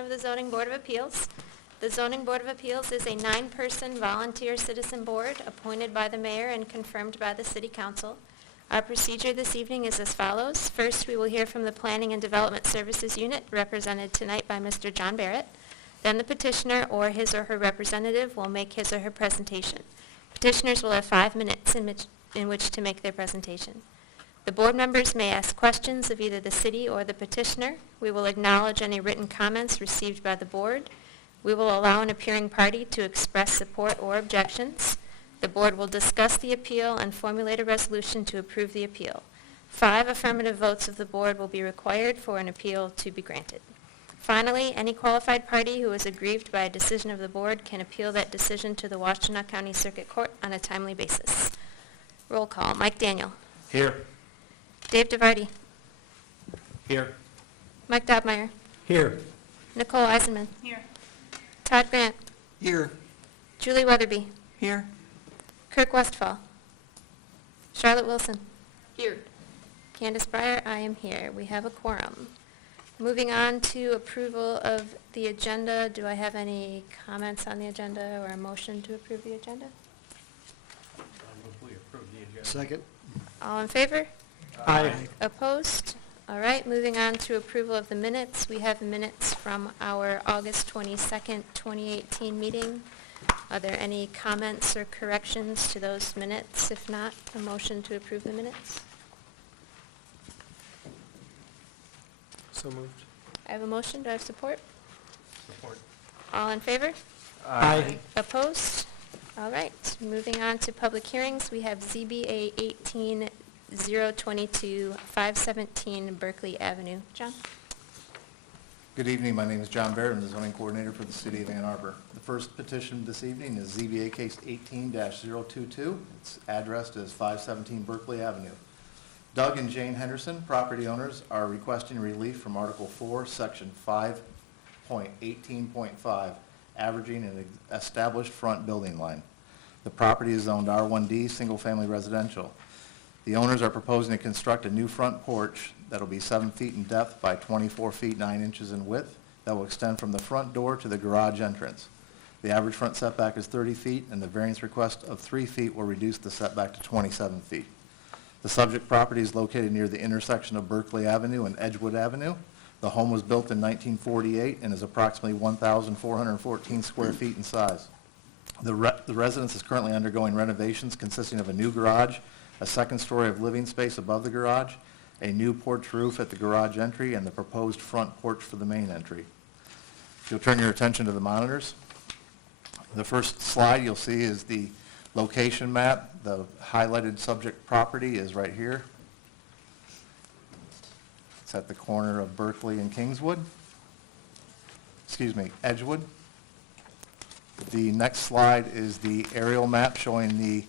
of the Zoning Board of Appeals. The Zoning Board of Appeals is a 9-person volunteer citizen board appointed by the mayor and confirmed by the city council. Our procedure this evening is as follows. First, we will hear from the Planning and Development Services Unit, represented tonight by Mr. John Barrett. Then the petitioner or his or her representative will make his or her presentation. Petitioners will have 5 minutes in which to make their presentation. The board members may ask questions of either the city or the petitioner. We will acknowledge any written comments received by the board. We will allow an appearing party to express support or objections. The board will discuss the appeal and formulate a resolution to approve the appeal. 5 affirmative votes of the board will be required for an appeal to be granted. Finally, any qualified party who is aggrieved by a decision of the board can appeal that decision to the Washtenaw County Circuit Court on a timely basis. Roll call. Mike Daniel. Here. Dave DeVarty. Here. Mike Dobmeyer. Here. Nicole Eisenman. Here. Todd Grant. Here. Julie Weatherby. Here. Kirk Westfall. Charlotte Wilson. Here. Candace Breyer, I am here. We have a quorum. Moving on to approval of the agenda. Do I have any comments on the agenda or a motion to approve the agenda? Second. All in favor? Aye. Opposed? All right, moving on to approval of the minutes. We have minutes from our August 22nd, 2018 meeting. Are there any comments or corrections to those minutes? If not, a motion to approve the minutes. So moved. I have a motion. Do I have support? Support. All in favor? Aye. Opposed? All right, moving on to public hearings. We have ZBA 18-022, 517 Berkeley Avenue. John? Good evening. My name is John Barrett. I'm the zoning coordinator for the city of Ann Arbor. The first petition this evening is ZBA case 18-022. It's addressed as 517 Berkeley Avenue. Doug and Jane Henderson, property owners, are requesting relief from Article 4, Section 5.18.5, averaging an established front building line. The property is zoned R1D, single-family residential. The owners are proposing to construct a new front porch that will be 7 feet in depth by 24 feet 9 inches in width that will extend from the front door to the garage entrance. The average front setback is 30 feet, and the variance request of 3 feet will reduce the setback to 27 feet. The subject property is located near the intersection of Berkeley Avenue and Edgewood Avenue. The home was built in 1948 and is approximately 1,414 square feet in size. The residence is currently undergoing renovations consisting of a new garage, a second story of living space above the garage, a new porch roof at the garage entry, and the proposed front porch for the main entry. If you'll turn your attention to the monitors. The first slide you'll see is the location map. The highlighted subject property is right here. It's at the corner of Berkeley and Edgewood. The next slide is the aerial map showing the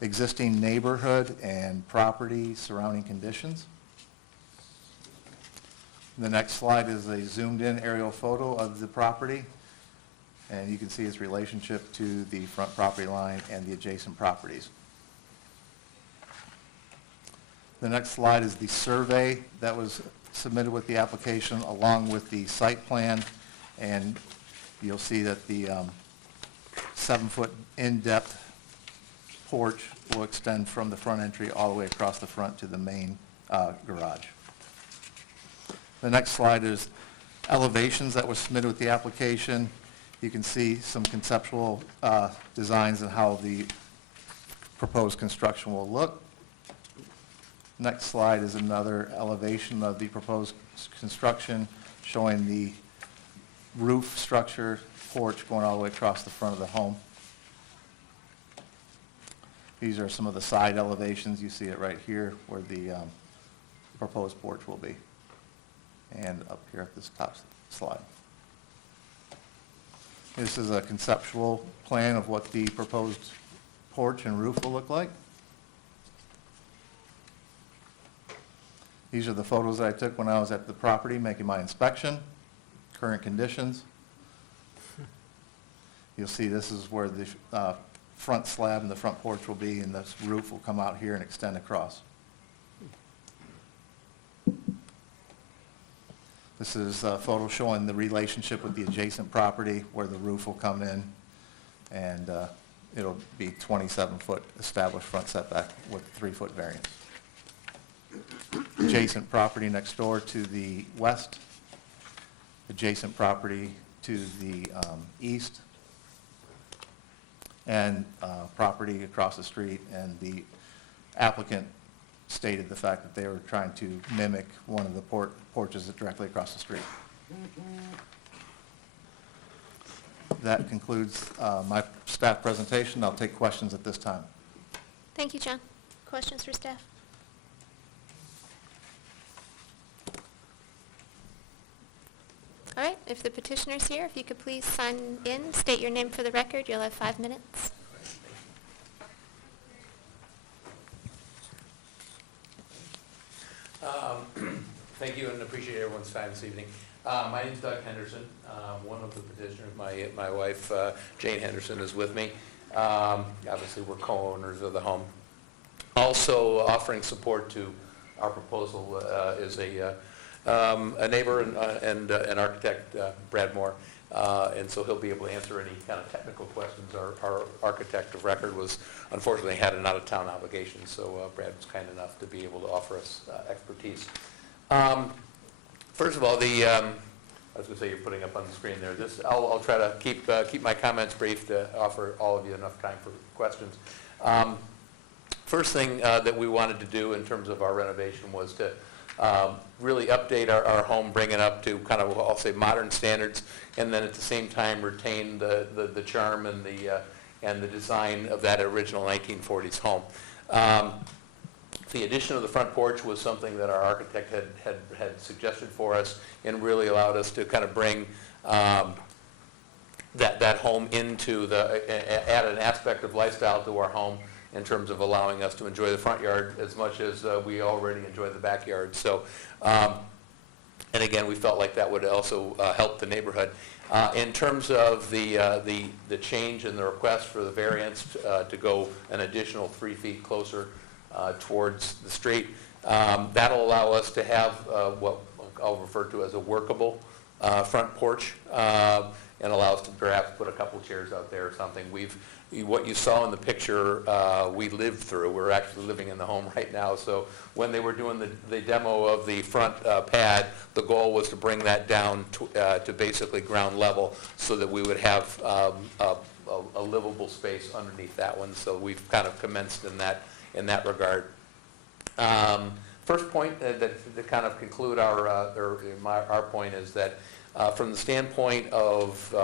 existing neighborhood and property surrounding conditions. The next slide is a zoomed-in aerial photo of the property, and you can see its relationship to the front property line and the adjacent properties. The next slide is the survey that was submitted with the application along with the site plan, and you'll see that the 7-foot in-depth porch will extend from the front entry all the way across the front to the main garage. The next slide is elevations that were submitted with the application. You can see some conceptual designs and how the proposed construction will look. Next slide is another elevation of the proposed construction showing the roof structure, porch going all the way across the front of the home. These are some of the side elevations. You see it right here where the proposed porch will be, and up here at this top slide. This is a conceptual plan of what the proposed porch and roof will look like. These are the photos that I took when I was at the property making my inspection, current conditions. You'll see this is where the front slab and the front porch will be, and this roof will come out here and extend across. This is a photo showing the relationship with the adjacent property where the roof will come in, and it'll be 27-foot established front setback with 3-foot variance. Adjacent property next door to the west, adjacent property to the east, and property across the street, and the applicant stated the fact that they were trying to mimic one of the porches directly across the street. That concludes my staff presentation. I'll take questions at this time. Thank you, John. Questions for staff? All right, if the petitioner's here, if you could please sign in, state your name for the record. You'll have 5 minutes. Thank you and appreciate everyone's time this evening. My name is Doug Henderson, one of the petitioners. My wife, Jane Henderson, is with me. Obviously, we're co-owners of the home. Also offering support to our proposal is a neighbor and an architect, Brad Moore, and so he'll be able to answer any kind of technical questions. Our architect of record unfortunately had an out-of-town obligation, so Brad was kind enough to be able to offer us expertise. First of all, I was going to say you're putting up on the screen there. I'll try to keep my comments brief to offer all of you enough time for questions. First thing that we wanted to do in terms of our renovation was to really update our home, bring it up to kind of, I'll say, modern standards, and then at the same time retain the charm and the design of that original 1940s home. The addition of the front porch was something that our architect had suggested for us, and really allowed us to kind of bring that home into add an aspect of lifestyle to our home in terms of allowing us to enjoy the front yard as much as we already enjoy the backyard. So, and again, we felt like that would also help the neighborhood. In terms of the change in the request for the variance to go an additional 3 feet closer towards the street, that'll allow us to have what I'll refer to as a workable front porch, and allow us to perhaps put a couple chairs out there or something. What you saw in the picture, we lived through. We're actually living in the home right now. So when they were doing the demo of the front pad, the goal was to bring that down to basically ground level, so that we would have a livable space underneath that one. So we've kind of commenced in that regard. First point to kind of conclude our point is that from the standpoint of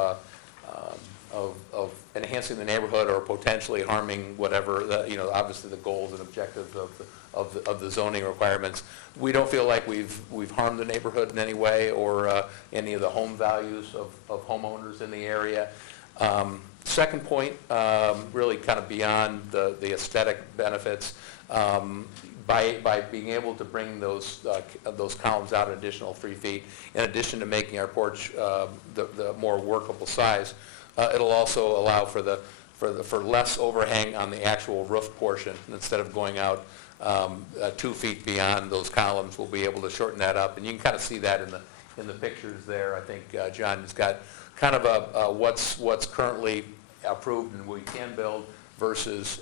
enhancing the neighborhood or potentially harming whatever, obviously the goals and objectives of the zoning requirements, we don't feel like we've harmed the neighborhood in any way or any of the home values of homeowners in the area. Second point, really kind of beyond the aesthetic benefits, by being able to bring those columns out an additional 3 feet, in addition to making our porch the more workable size, it'll also allow for less overhang on the actual roof portion. Instead of going out 2 feet beyond those columns, we'll be able to shorten that up, and you can kind of see that in the pictures there. I think John has got kind of what's currently approved and we can build versus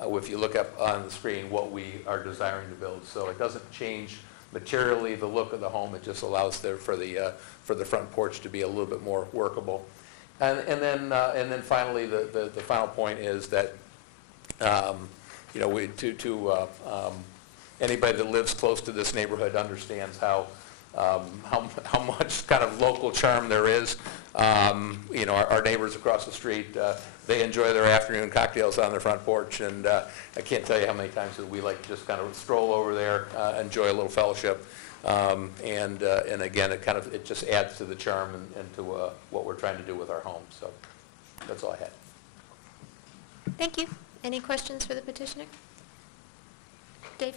if you look up on the screen what we are desiring to build. So it doesn't change materially the look of the home. It just allows for the front porch to be a little bit more workable. And then finally, the final point is that anybody that lives close to this neighborhood understands how much kind of local charm there is. Our neighbors across the street, they enjoy their afternoon cocktails on their front porch, and I can't tell you how many times that we like to just kind of stroll over there, enjoy a little fellowship, and again, it just adds to the charm and to what we're trying to do with our home. So that's all I had. Thank you. Any questions for the petitioner? Dave?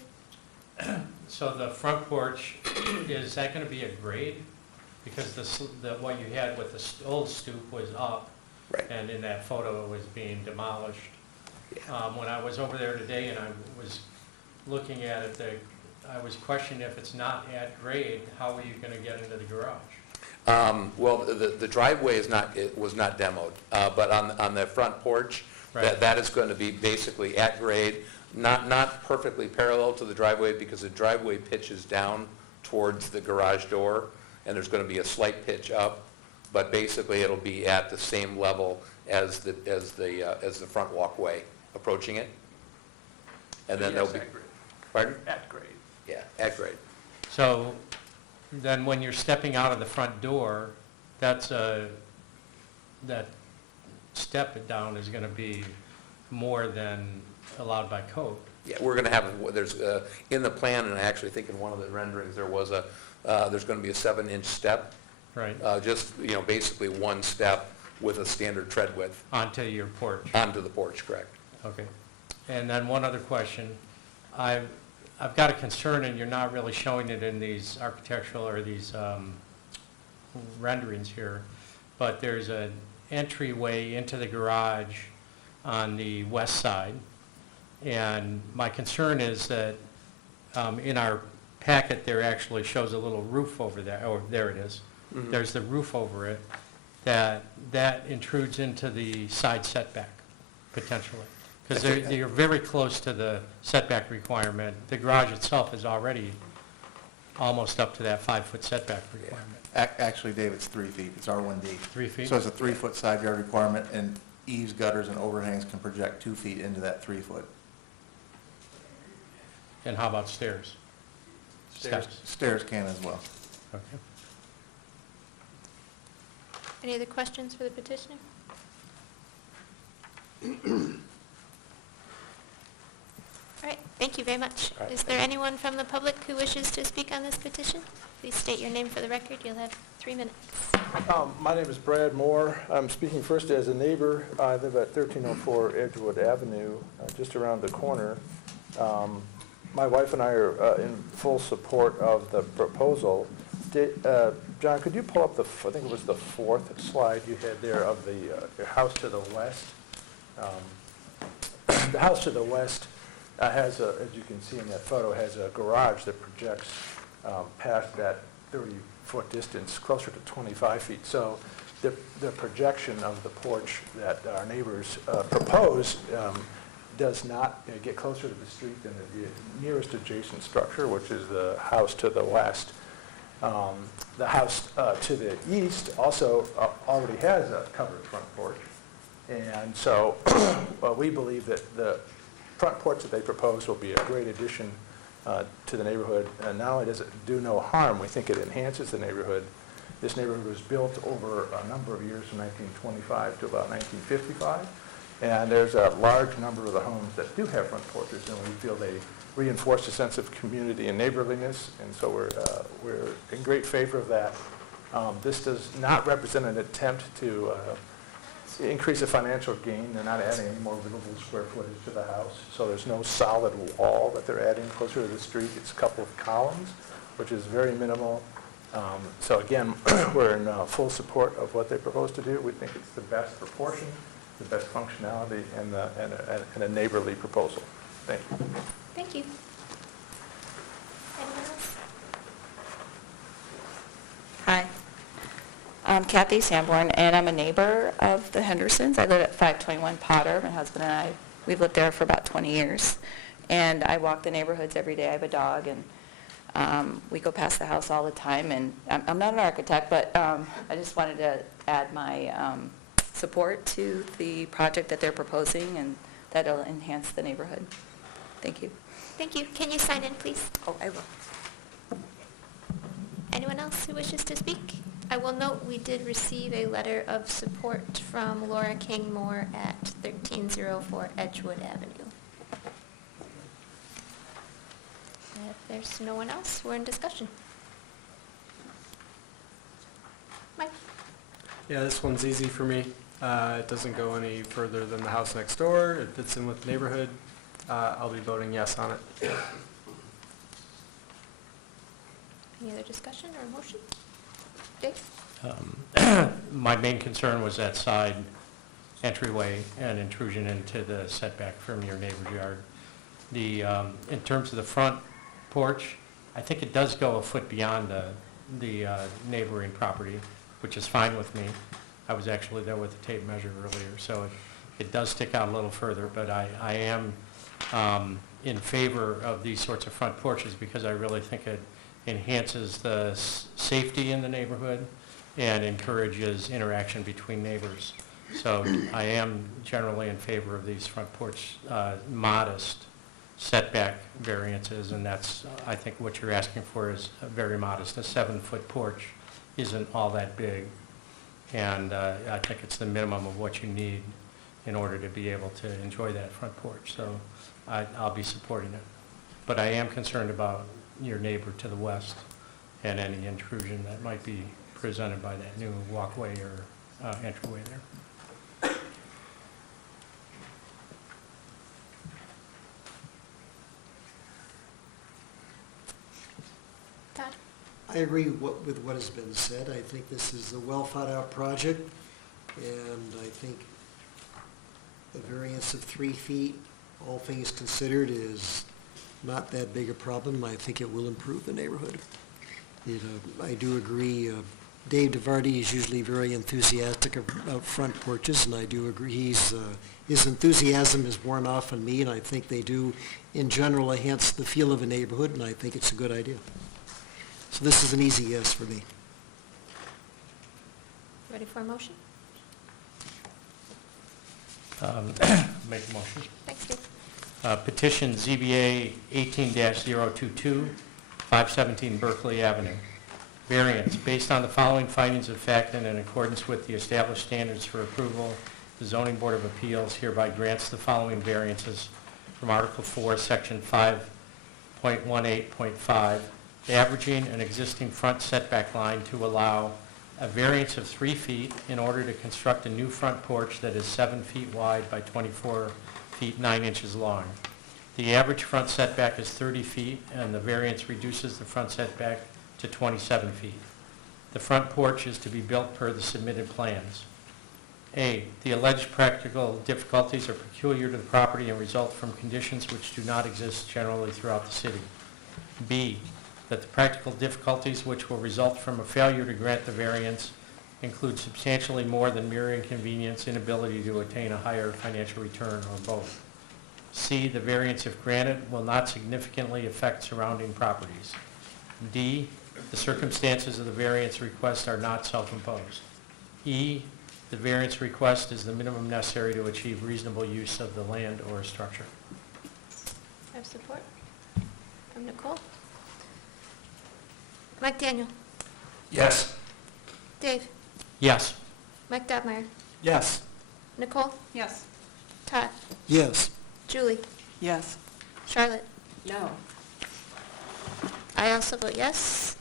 So the front porch, is that going to be a grade? Because what you had with the old stoop was up, Right. and in that photo it was being demolished. Yeah. When I was over there today and I was looking at it, I was questioning if it's not at grade, how are you gonna get into the garage? Well, the driveway was not demoed, but on the front porch, Right. that is going to be basically at grade, not perfectly parallel to the driveway, because the driveway pitches down towards the garage door, and there's going to be a slight pitch up, but basically it'll be at the same level as the front walkway approaching it. And then there'll be, pardon? At grade. Yeah, at grade. So then when you're stepping out of the front door, that step down is gonna be more than allowed by code. Yeah, we're going to have, there's, in the plan, and I actually think in one of the renderings, there's going to be a 7-inch step, Right, just, basically one step with a standard tread width onto your porch. onto the porch, correct? Okay. And then one other question. I've got a concern, and you're not really showing it in these architectural or these renderings here, but there's an entryway into the garage on the west side. And my concern is that in our packet, there actually shows a little roof over there, oh, there it is. Mhm. There's the roof over it, that intrudes into the side setback, potentially. Because you're very close to the setback requirement. The garage itself is already almost up to that 5-foot setback requirement. Actually, Dave, it's 3 feet. It's R1D. 3 feet? So it's a 3-foot side yard requirement, and eaves, gutters, and overhangs can project 2 feet into that 3-foot. And how about stairs? Steps? Stairs can as well. Okay. Any other questions for the petitioner? All right, thank you very much. All right, Is there anyone from the public who wishes to speak on this petition? Please state your name for the record. You'll have 3 minutes. My name is Brad Moore. I'm speaking first as a neighbor. I live at 1304 Edgewood Avenue, just around the corner. My wife and I are in full support of the proposal. John, could you pull up I think it was the 4th slide you had there of your house to the west? The house to the west has, as you can see in that photo, has a garage that projects past that 30-foot distance, closer to 25 feet. So the projection of the porch that our neighbors propose does not get closer to the street than the nearest adjacent structure, which is the house to the west. The house to the east also already has a covered front porch. And so we believe that the front porch that they propose will be a great addition to the neighborhood. And not only does it do no harm, we think it enhances the neighborhood. This neighborhood was built over a number of years, from 1925 to about 1955. And there's a large number of the homes that do have front porches, and we feel they reinforce a sense of community and neighborliness, and so we're in great favor of that. This does not represent an attempt to increase the financial gain. They're not adding any more livable square footage to the house, so there's no solid wall that they're adding closer to the street. It's a couple of columns, which is very minimal. So again, we're in full support of what they propose to do. We think it's the best proportion, the best functionality, and a neighborly proposal. Thank you. Thank you. Anyone else? Hi, I'm Kathy Sanborn, and I'm a neighbor of the Hendersons. I live at 521 Potter. My husband and I, we've lived there for about 20 years. And I walk the neighborhoods every day. I have a dog, and we go past the house all the time. And I'm not an architect, but I just wanted to add my support to the project that they're proposing, and that'll enhance the neighborhood. Thank you. Thank you. Can you sign in, please? Oh, I will. Anyone else who wishes to speak? I will note we did receive a letter of support from Laura King Moore at 1304 Edgewood Avenue. If there's no one else, we're in discussion. Mike? Yeah, this one's easy for me. It doesn't go any further than the house next door. It fits in with the neighborhood. I'll be voting yes on it. Any other discussion or motion? Dave? My main concern was that side entryway and intrusion into the setback from your neighbor's yard. In terms of the front porch. I think it does go a foot beyond the neighboring property, which is fine with me. I was actually there with the tape measure earlier, so it does stick out a little further, but I am in favor of these sorts of front porches because I really think it enhances the safety in the neighborhood and encourages interaction between neighbors. So I am generally in favor of these front porch modest setback variances, and that's, I think what you're asking for is very modest. A 7-foot porch isn't all that big, and I think it's the minimum of what you need in order to be able to enjoy that front porch. So I'll be supporting it. But I am concerned about your neighbor to the west and any intrusion that might be presented by that new walkway or entryway there. Todd? I agree with what has been said. I think this is a well-thought-out project, and I think a variance of 3 feet, all things considered, is not that big a problem. I think it will improve the neighborhood. I do agree, Dave DeVardy is usually very enthusiastic about front porches, and I do agree his enthusiasm is worn off on me, and I think they do, in general, enhance the feel of a neighborhood, and I think it's a good idea. So this is an easy yes for me. Ready for a motion? Make a motion. Thanks, Steve. Petition ZBA 18-022, 517 Berkeley Avenue. Variance, based on the following findings of fact and in accordance with the established standards for approval, the Zoning Board of Appeals hereby grants the following variances from Article 4, Section 5.18.5, averaging an existing front setback line to allow a variance of 3 feet in order to construct a new front porch that is 7 feet wide by 24 feet 9 inches long. The average front setback is 30 feet, and the variance reduces the front setback to 27 feet. The front porch is to be built per the submitted plans. A, the alleged practical difficulties are peculiar to the property and result from conditions which do not exist generally throughout the city. B, that the practical difficulties which will result from a failure to grant the variance include substantially more than mere inconvenience, inability to attain a higher financial return, or both. C, the variance, if granted, will not significantly affect surrounding properties. D, the circumstances of the variance request are not self-imposed. E, the variance request is the minimum necessary to achieve reasonable use of the land or structure. I have support from Nicole. Mike Daniel. Yes. Dave. Yes. Mike Dobmeyer. Yes. Nicole. Yes. Todd. Yes. Julie. Yes. Charlotte. No. I also vote yes.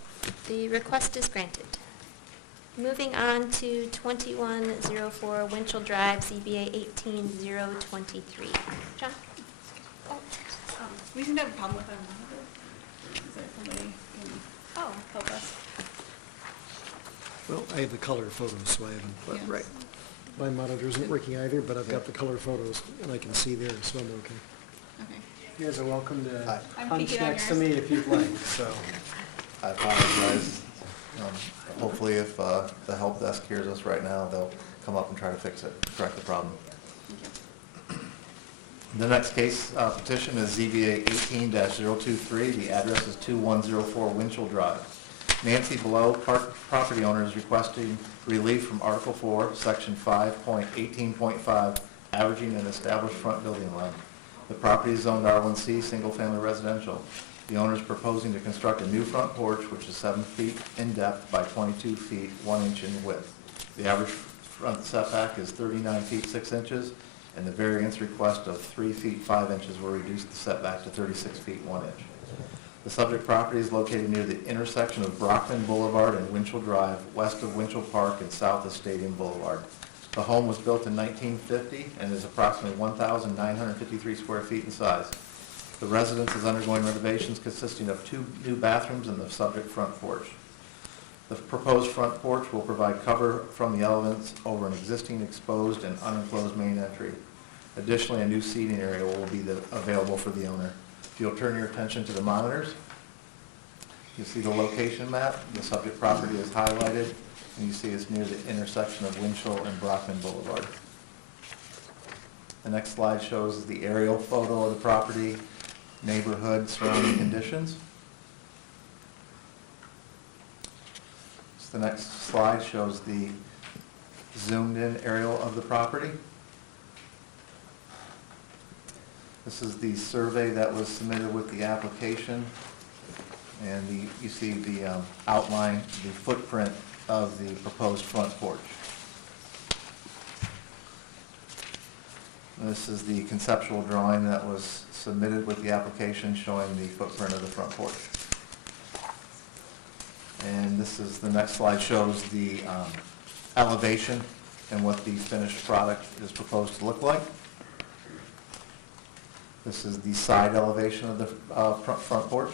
The request is granted. Moving on to 2104 Winchell Drive, ZBA 18023. John? We seem to have a problem with our monitor. Is there somebody who can help us? Well, I have the color photos, so I haven't, but, Yeah. right. My monitor isn't working either, but I've got the color photos, and I can see there, so I'm okay. Okay. You guys are welcome to I'm punch peeking on next to yours. me if you'd like, so. I apologize. Hopefully if the help desk hears us right now, they'll come up and try to fix it, correct the problem. Thank you. The next case petition is ZBA 18-023. The address is 2104 Winchell Drive. Nancy Below, property owner, is requesting relief from Article 4, Section 5.18.5, averaging an established front building line. The property is zoned R1C, single-family residential. The owner is proposing to construct a new front porch, which is 7 feet in depth by 22 feet 1 inch in width. The average front setback is 39 feet 6 inches, and the variance request of 3 feet 5 inches will reduce the setback to 36 feet 1 inch. The subject property is located near the intersection of Brockman Boulevard and Winchell Drive, west of Winchell Park and south of Stadium Boulevard. The home was built in 1950 and is approximately 1,953 square feet in size. The residence is undergoing renovations consisting of 2 new bathrooms and the subject front porch. The proposed front porch will provide cover from the elements over an existing exposed and unenclosed main entry. Additionally, a new seating area will be available for the owner. If you'll turn your attention to the monitors, You see the location map, the subject property is highlighted, and you see it's near the intersection of Winchell and Brockman Boulevard. The next slide shows the aerial photo of the property, neighborhood, surrounding conditions. The next slide shows the zoomed-in aerial of the property. This is the survey that was submitted with the application, and you see the outline, the footprint of the proposed front porch. This is the conceptual drawing that was submitted with the application showing the footprint of the front porch. And the next slide shows the elevation and what the finished product is proposed to look like. This is the side elevation of the front porch.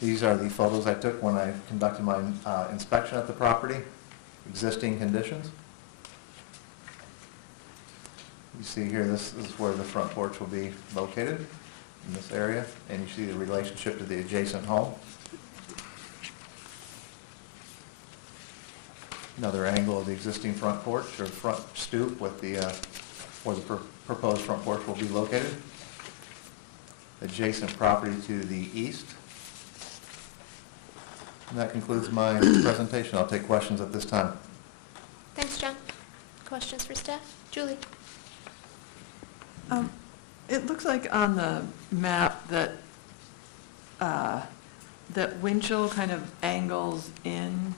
These are the photos I took when I conducted my inspection at the property, existing conditions. You see here, this is where the front porch will be located, in this area, and you see the relationship to the adjacent home. Another angle of the existing front porch or front stoop with where the proposed front porch will be located. Adjacent property to the east. And that concludes my presentation. I'll take questions at this time. Thanks, John. Questions for staff? Julie? It looks like on the map that, that Winchell kind of angles in.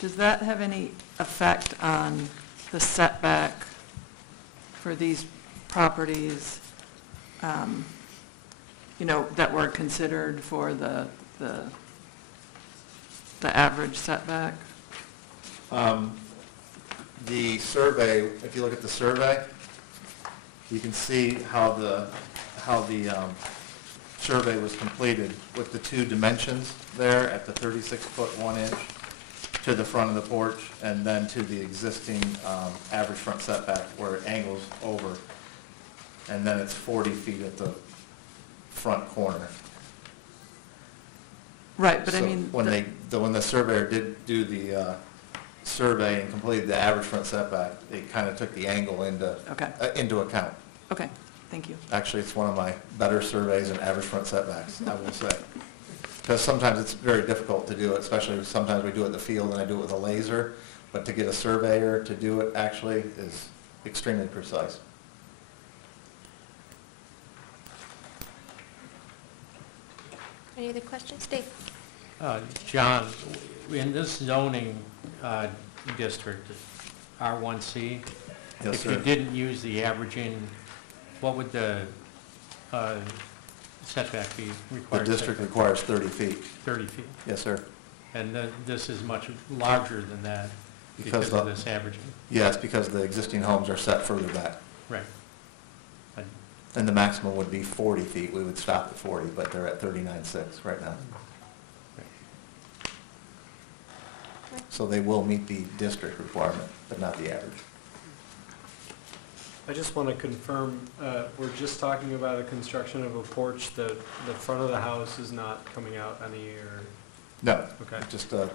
Does that have any effect on the setback for these properties, you know, that were considered for the average setback? The survey, if you look at the survey, you can see how the survey was completed with the two dimensions there at the 36-foot 1 inch to the front of the porch, and then to the existing average front setback where it angles over, and then it's 40 feet at the front corner. Right, but I So mean. when the surveyor did do the survey and completed the average front setback, they kind of took the angle into account. Okay, thank you. Actually, it's one of my better surveys in average front setbacks, I will say. Because sometimes it's very difficult to do it, especially sometimes we do it in the field and I do it with a laser, but to get a surveyor to do it actually is extremely precise. Any other questions? Dave? John, in this zoning district, R1C, Yes, if you sir. didn't use the averaging, what would the setback be The required? district requires 30 feet. 30 feet. Yes, sir. And this is much larger than that Because because of the- this averaging. Yes, because the existing homes are set further back. Right. And the maximum would be 40 feet. We would stop at 40, but they're at 39.6 right now. So they will meet the district requirement, but not the average. I just want to confirm, we're just talking about a construction of a porch, the front of the house is not coming out any, or, No. Okay. Just a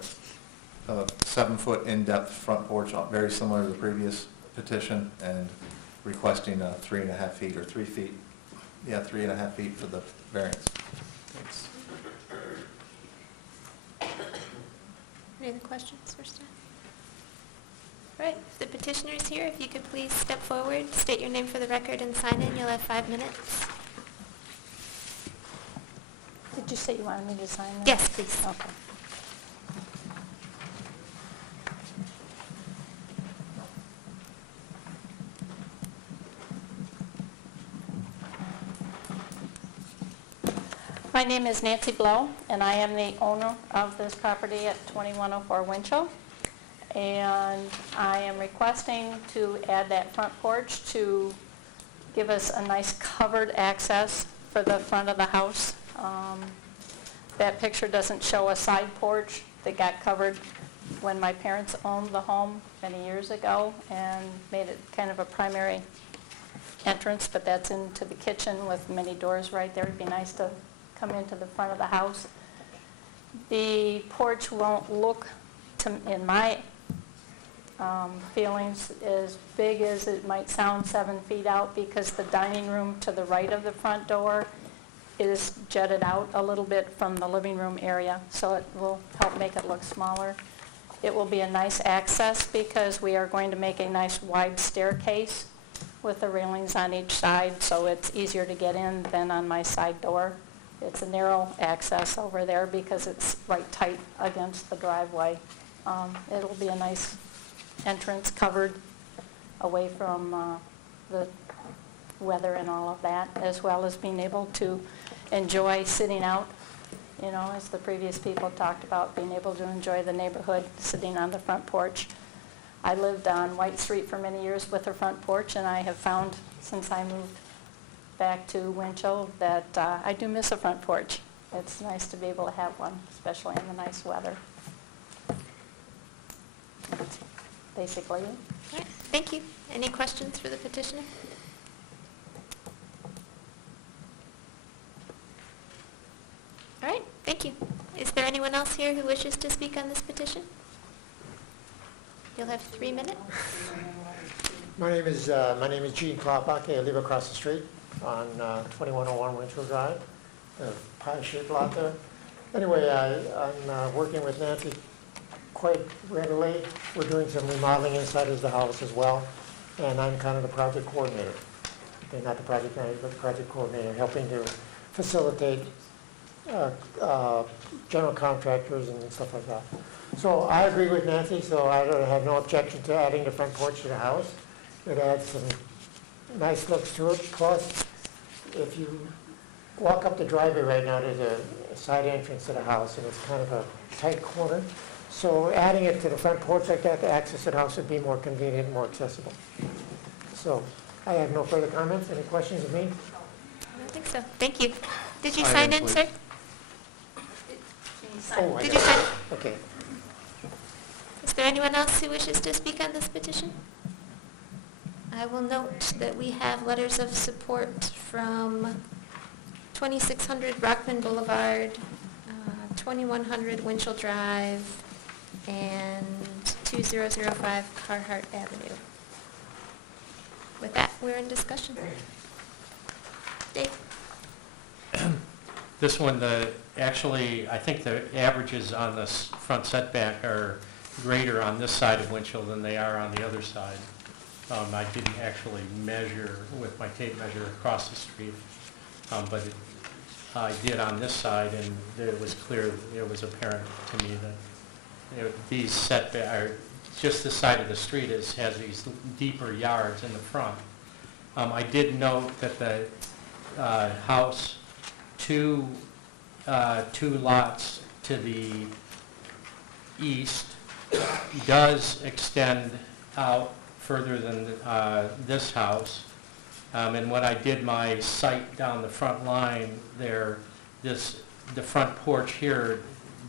7-foot in-depth front porch, very similar to the previous petition, and requesting 3.5 feet or 3 feet. Yeah, 3.5 feet for the variance. thanks. Any other questions for staff? All right, if the petitioner is here, if you could please step forward, state your name for the record, and sign in. You'll have 5 minutes. Did you say you wanted me to sign that? Yes, please. Okay. My name is Nancy Blow, and I am the owner of this property at 2104 Winchell. And I am requesting to add that front porch to give us a nice covered access for the front of the house. That picture doesn't show a side porch that got covered when my parents owned the home many years ago and made it kind of a primary entrance, but that's into the kitchen with many doors right there. It'd be nice to come into the front of the house. The porch won't look, in my feelings, as big as it might sound 7 feet out, because the dining room to the right of the front door is jutted out a little bit from the living room area, so it will help make it look smaller. It will be a nice access because we are going to make a nice wide staircase with the railings on each side, so it's easier to get in than on my side door. It's a narrow access over there because it's right tight against the driveway. It'll be a nice entrance covered away from the weather and all of that, as well as being able to enjoy sitting out, you know, as the previous people talked about, being able to enjoy the neighborhood sitting on the front porch. I lived on White Street for many years with a front porch, and I have found since I moved back to Winchell that I do miss a front porch. It's nice to be able to have one, especially in the nice weather. That's basically it. All right, thank you. Any questions for the petitioner? All right, thank you. Is there anyone else here who wishes to speak on this petition? You'll have 3 minutes. My name is Gene Klopach. I live across the street on 2101 Winchell Drive, a pie-shaped lot there. Anyway, I'm working with Nancy quite regularly. We're doing some remodeling inside of the house as well, and I'm kind of the project coordinator. Okay, not the project manager, but the project coordinator, helping to facilitate general contractors and stuff like that. So I agree with Nancy, so I don't have no objection to adding the front porch to the house. It adds some nice looks to it. Plus, if you walk up the driveway right now, there's a side entrance to the house, and it's kind of a tight corner. So adding it to the front porch like that to access the house would be more convenient and more accessible. So I have no further comments. Any questions of me? I don't think so. Thank you. Did you Sign sign in, in, please. sir? Oh, I Did got you it. sign? Okay. Is there anyone else who wishes to speak on this petition? I will note that we have letters of support from 2600 Rockman Boulevard, 2100 Winchell Drive, and 2005 Carhart Avenue. With that, we're in discussion. Dave? This one, actually, I think the averages on this front setback are greater on this side of Winchell than they are on the other side. I didn't actually measure with my tape measure across the street, but I did on this side, and it was clear, it was apparent to me that these setback, just the side of the street has these deeper yards in the front. I did note that the house, two lots to the east does extend out further than this house. And when I did my site down the front line there, the front porch here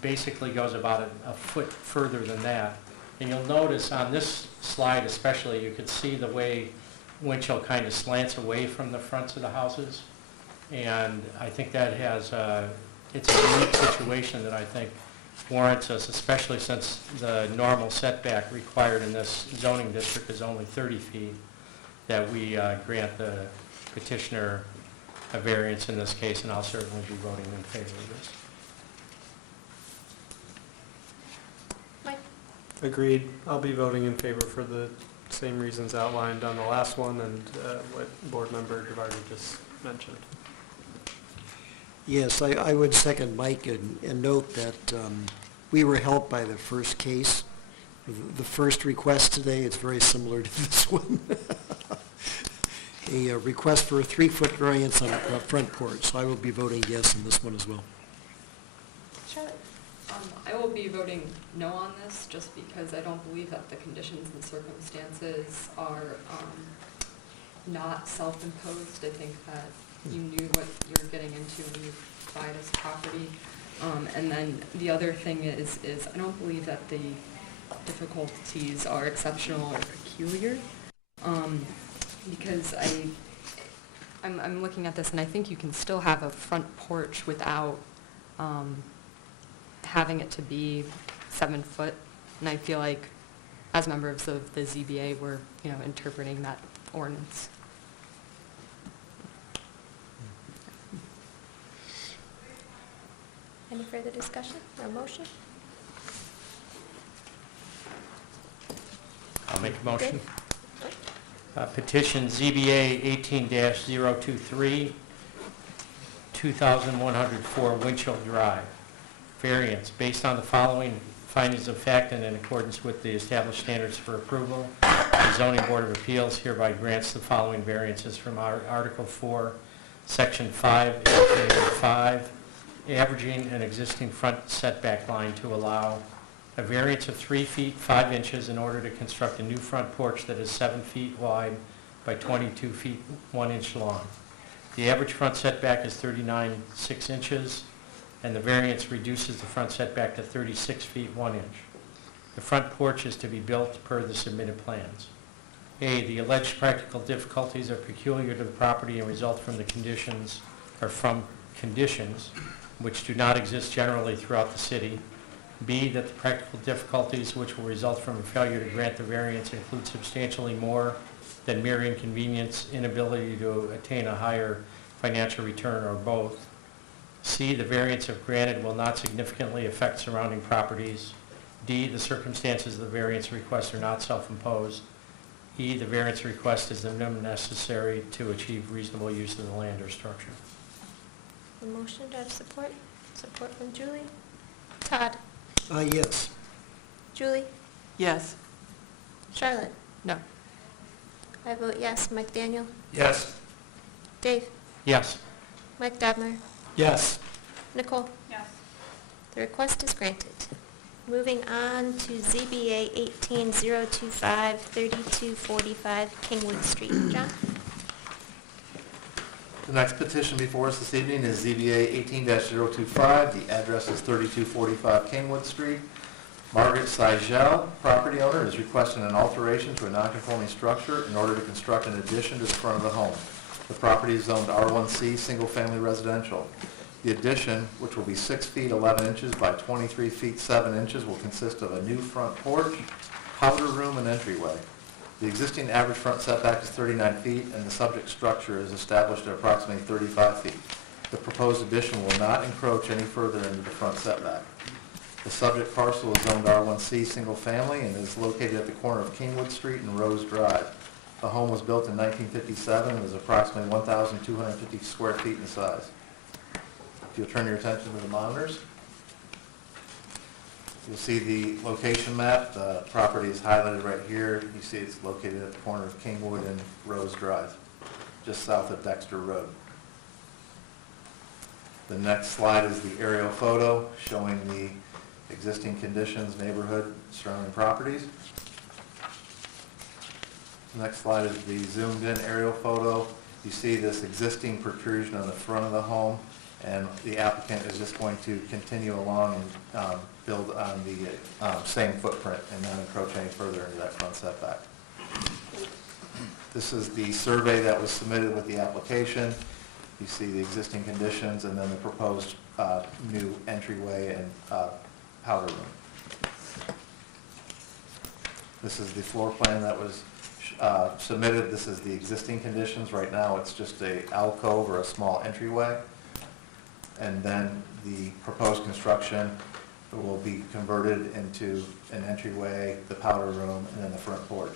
basically goes about a foot further than that. And you'll notice on this slide especially, you can see the way Winchell kind of slants away from the fronts of the houses. And I think that it's a unique situation that I think warrants us, especially since the normal setback required in this zoning district is only 30 feet, that we grant the petitioner a variance in this case, and I'll certainly be voting in favor of this. Mike? Agreed. I'll be voting in favor for the same reasons outlined on the last one and what Board Member DeVarty just mentioned. Yes, I would second Mike and note that we were helped by the first case. The first request today, it's very similar to this one. A request for a 3-foot variance on a front porch, so I will be voting yes on this one as well. Charlotte? I will be voting no on this, just because I don't believe that the conditions and circumstances are not self-imposed. I think that you knew what you were getting into when you buy this property. And then the other thing is I don't believe that the difficulties are exceptional or peculiar, because I'm looking at this, and I think you can still have a front porch without having it to be 7 foot. And I feel like, as members of the ZBA, we're, interpreting that ordinance. Any further discussion or motion? I'll make a motion. Petition ZBA 18-023, 2104 Winchell Drive. Variance, based on the following findings of fact and in accordance with the established standards for approval, the Zoning Board of Appeals hereby grants the following variances from Article 4, Section 5, 5, averaging an existing front setback line to allow a variance of 3 feet 5 inches in order to construct a new front porch that is 7 feet wide by 22 feet 1 inch long. The average front setback is 39.6 inches, and the variance reduces the front setback to 36 feet 1 inch. The front porch is to be built per the submitted plans. A, the alleged practical difficulties are peculiar to the property and result from the conditions, or from conditions which do not exist generally throughout the city. B, that the practical difficulties which will result from a failure to grant the variance include substantially more than mere inconvenience, inability to attain a higher financial return, or both. C, the variance if granted will not significantly affect surrounding properties. D, the circumstances of the variance request are not self-imposed. E, the variance request is the minimum necessary to achieve reasonable use of the land or structure. A motion, do I have support? Support from Julie. Todd? Yes. Julie? Yes. Charlotte? No. I vote yes. Mike Daniel? Yes. Dave? Yes. Mike Dobner? Yes. Nicole? Yes. The request is granted. Moving on to ZBA 18-025, 3245 Kingwood Street. John? The next petition before us this evening is ZBA 18-025. The address is 3245 Kingwood Street. Margaret Seigel, property owner, is requesting an alteration to a non-conforming structure in order to construct an addition to the front of the home. The property is zoned R1C, single-family residential. The addition, which will be 6 feet 11 inches by 23 feet 7 inches, will consist of a new front porch, powder room, and entryway. The existing average front setback is 39 feet, and the subject structure is established at approximately 35 feet. The proposed addition will not encroach any further into the front setback. The subject parcel is zoned R1C single family and is located at the corner of Kingwood Street and Rose Drive. The home was built in 1957 and is approximately 1,250 square feet in size. If you'll turn your attention to the monitors, you'll see the location map. The property is highlighted right here. You see it's located at the corner of Kingwood and Rose Drive, just south of Dexter Road. The next slide is the aerial photo showing the existing conditions, neighborhood, surrounding properties. The next slide is the zoomed in aerial photo. You see this existing protrusion on the front of the home, and the applicant is just going to continue along and build on the same footprint and not encroach any further into that front setback. This is the survey that was submitted with the application. You see the existing conditions and then the proposed new entryway and powder room. This is the floor plan that was submitted. This is the existing conditions. Right now it's just a alcove or a small entryway. And then the proposed construction will be converted into an entryway, the powder room, and then the front porch.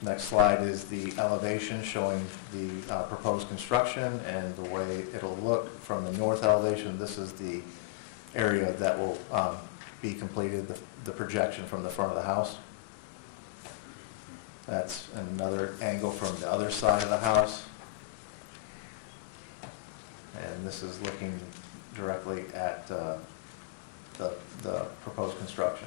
Next slide is the elevation showing the proposed construction and the way it'll look from the north elevation. This is the area that will be completed, the projection from the front of the house. That's another angle from the other side of the house. And this is looking directly at the proposed construction.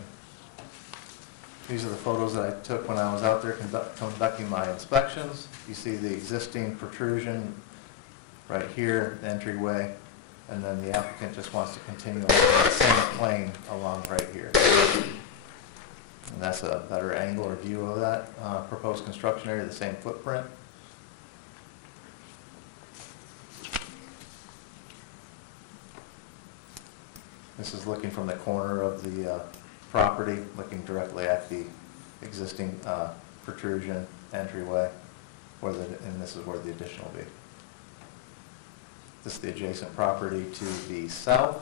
These are the photos that I took when I was out there conducting my inspections. You see the existing protrusion right here, the entryway, and then the applicant just wants to continue on the same plane along right here. And that's a better angle or view of that proposed construction area, the same footprint. This is looking from the corner of the property, looking directly at the existing protrusion entryway, and this is where the addition will be. This is the adjacent property to the south.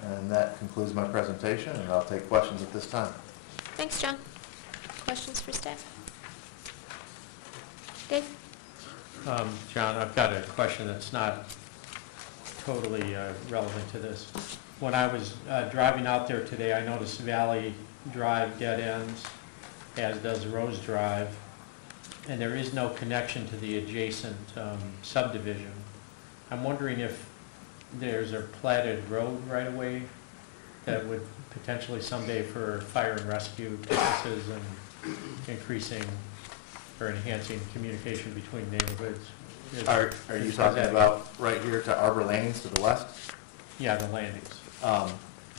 And that concludes my presentation, and I'll take questions at this time. Thanks, John. Questions for staff? Dave? John, I've got a question that's not totally relevant to this. When I was driving out there today, I noticed Valley Drive dead ends, as does Rose Drive, and there is no connection to the adjacent subdivision. I'm wondering if there's a platted road right away that would potentially someday for fire and rescue purposes and increasing or enhancing communication between neighborhoods. Are you talking about right here to Arbor Landings to the west? Yeah, the landings.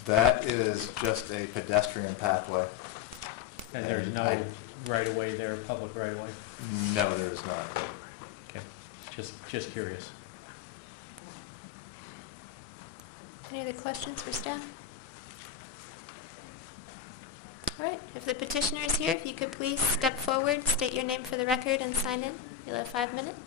That is just a pedestrian pathway. And there's no right-of-way there, public right-of-way? No, there is not. Okay, just curious. Any other questions for staff? All right, if the petitioner is here, if you could please step forward, state your name for the record, and sign in. You'll have 5 minutes.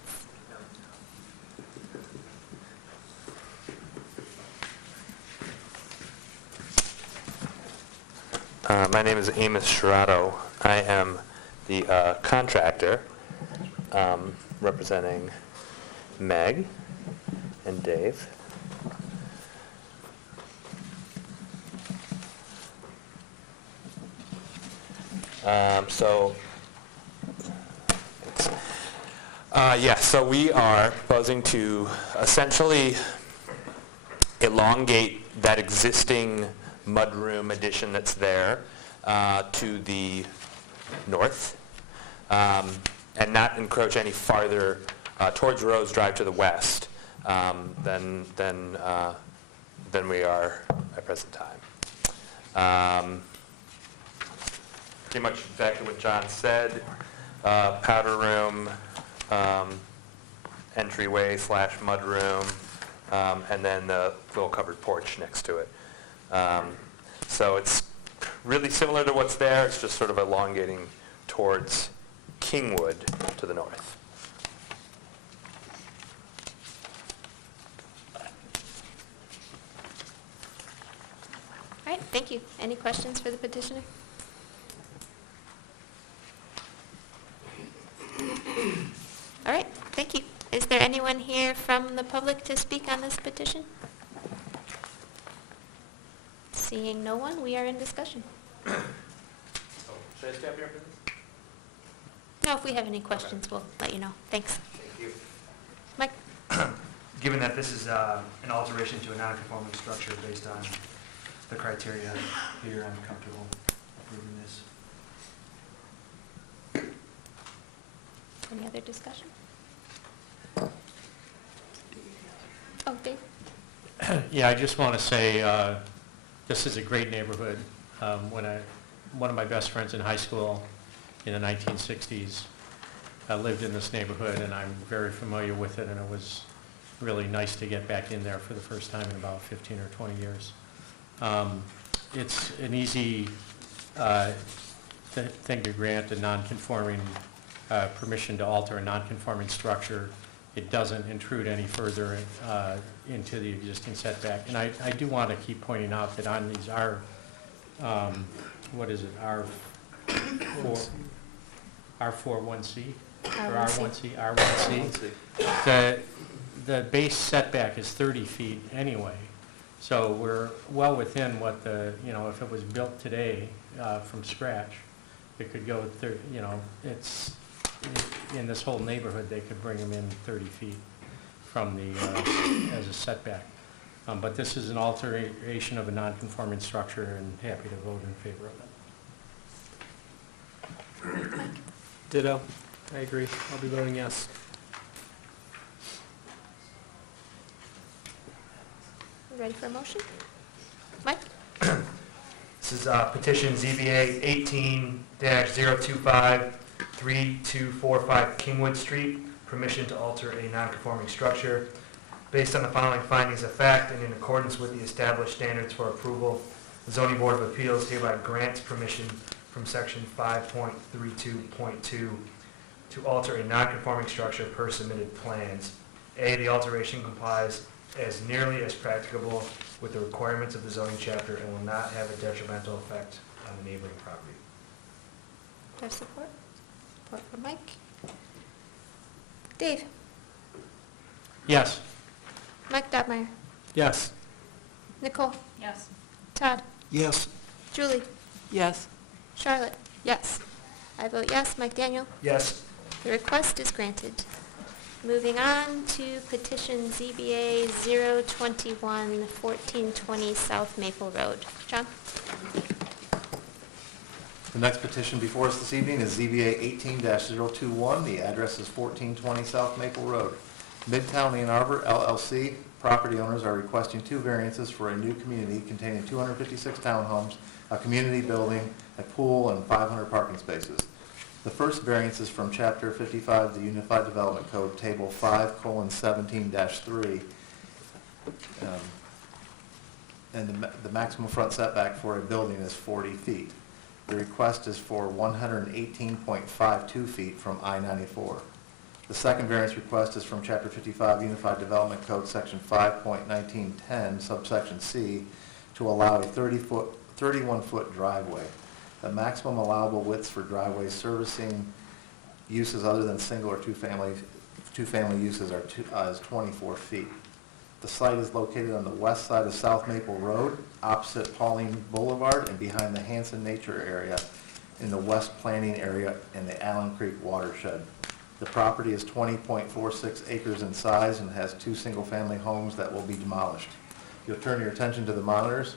My name is Amos Sherrato. I am the contractor representing Meg and Dave. So we are proposing to essentially elongate that existing mudroom addition that's there to the north, and not encroach any farther towards Rose Drive to the west than we are at present time. Pretty much exactly what John said. Powder room, entryway / mudroom, and then the little covered porch next to it. So it's really similar to what's there. It's just sort of elongating towards Kingwood to the north. All right, thank you. Any questions for the petitioner? All right, thank you. Is there anyone here from the public to speak on this petition? Seeing no one, we are in discussion. Should I stay up here for this? No, if we have any questions, we'll let you know. Thanks. Thank you. Mike? Given that this is an alteration to a non-conforming structure based on the criteria here, I'm comfortable approving this. Any other discussion? Oh, Dave? Yeah, I just want to say this is a great neighborhood. One of my best friends in high school in the 1960s lived in this neighborhood, and I'm very familiar with it, and it was really nice to get back in there for the first time in about 15 or 20 years. It's an easy thing to grant a non-conforming permission to alter a non-conforming structure. It doesn't intrude any further into the existing setback. And I do want to keep pointing out that on these what is it, R41C? Or R1C, the base setback is 30 feet anyway. So we're well within what if it was built today from scratch, it could go, in this whole neighborhood, they could bring them in 30 feet from as a setback. But this is an alteration of a non-conforming structure, and happy to vote in favor of it. Ditto. I agree. I'll be voting yes. Ready for a motion? Mike? This is petition ZBA 18-025-3245 Kingwood Street, permission to alter a non-conforming structure. Based on the following findings of fact and in accordance with the established standards for approval, the Zoning Board of Appeals hereby grants permission from section 5.32.2 to alter a non-conforming structure per submitted plans. A, the alteration complies as nearly as practicable with the requirements of the zoning chapter and will not have a detrimental effect on the neighboring property. Do I have support? Support from Mike. Dave? Yes. Mike Dobmeyer? Yes. Nicole? Yes. Todd? Yes. Julie? Yes. Charlotte? Yes. I vote yes. Mike Daniel? Yes. The request is granted. Moving on to petition ZBA 021-1420 South Maple Road. John? The next petition before us this evening is ZBA 18-021. The address is 1420 South Maple Road. Midtown Ann Arbor LLC property owners are requesting 2 variances for a new community containing 256 townhomes, a community building, a pool, and 500 parking spaces. The first variance is from Chapter 55 of the Unified Development Code, Table 5:17-3. And the maximum front setback for a building is 40 feet. The request is for 118.52 feet from I-94. The second variance request is from Chapter 55 Unified Development Code, Section 5.1910, subsection C, to allow a 31-foot driveway. The maximum allowable widths for driveways servicing uses other than single or two-family uses is 24 feet. The site is located on the west side of South Maple Road, opposite Pauline Boulevard, and behind the Hanson Nature Area in the West Planning Area in the Allen Creek watershed. The property is 20.46 acres in size and has 2 single-family homes that will be demolished. If you'll turn your attention to the monitors,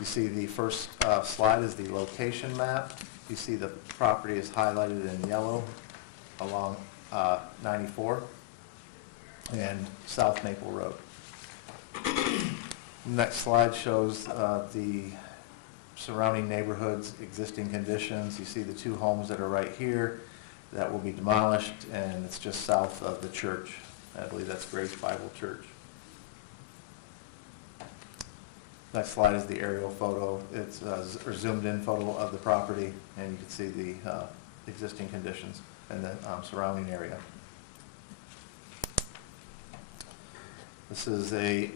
you see the first slide is the location map. You see the property is highlighted in yellow along 94 and South Maple Road. Next slide shows the surrounding neighborhoods, existing conditions. You see the 2 homes that are right here that will be demolished, and it's just south of the church. I believe that's Grace Bible Church. Next slide is the aerial photo. It's a zoomed in photo of the property, and you can see the existing conditions and the surrounding area. This is a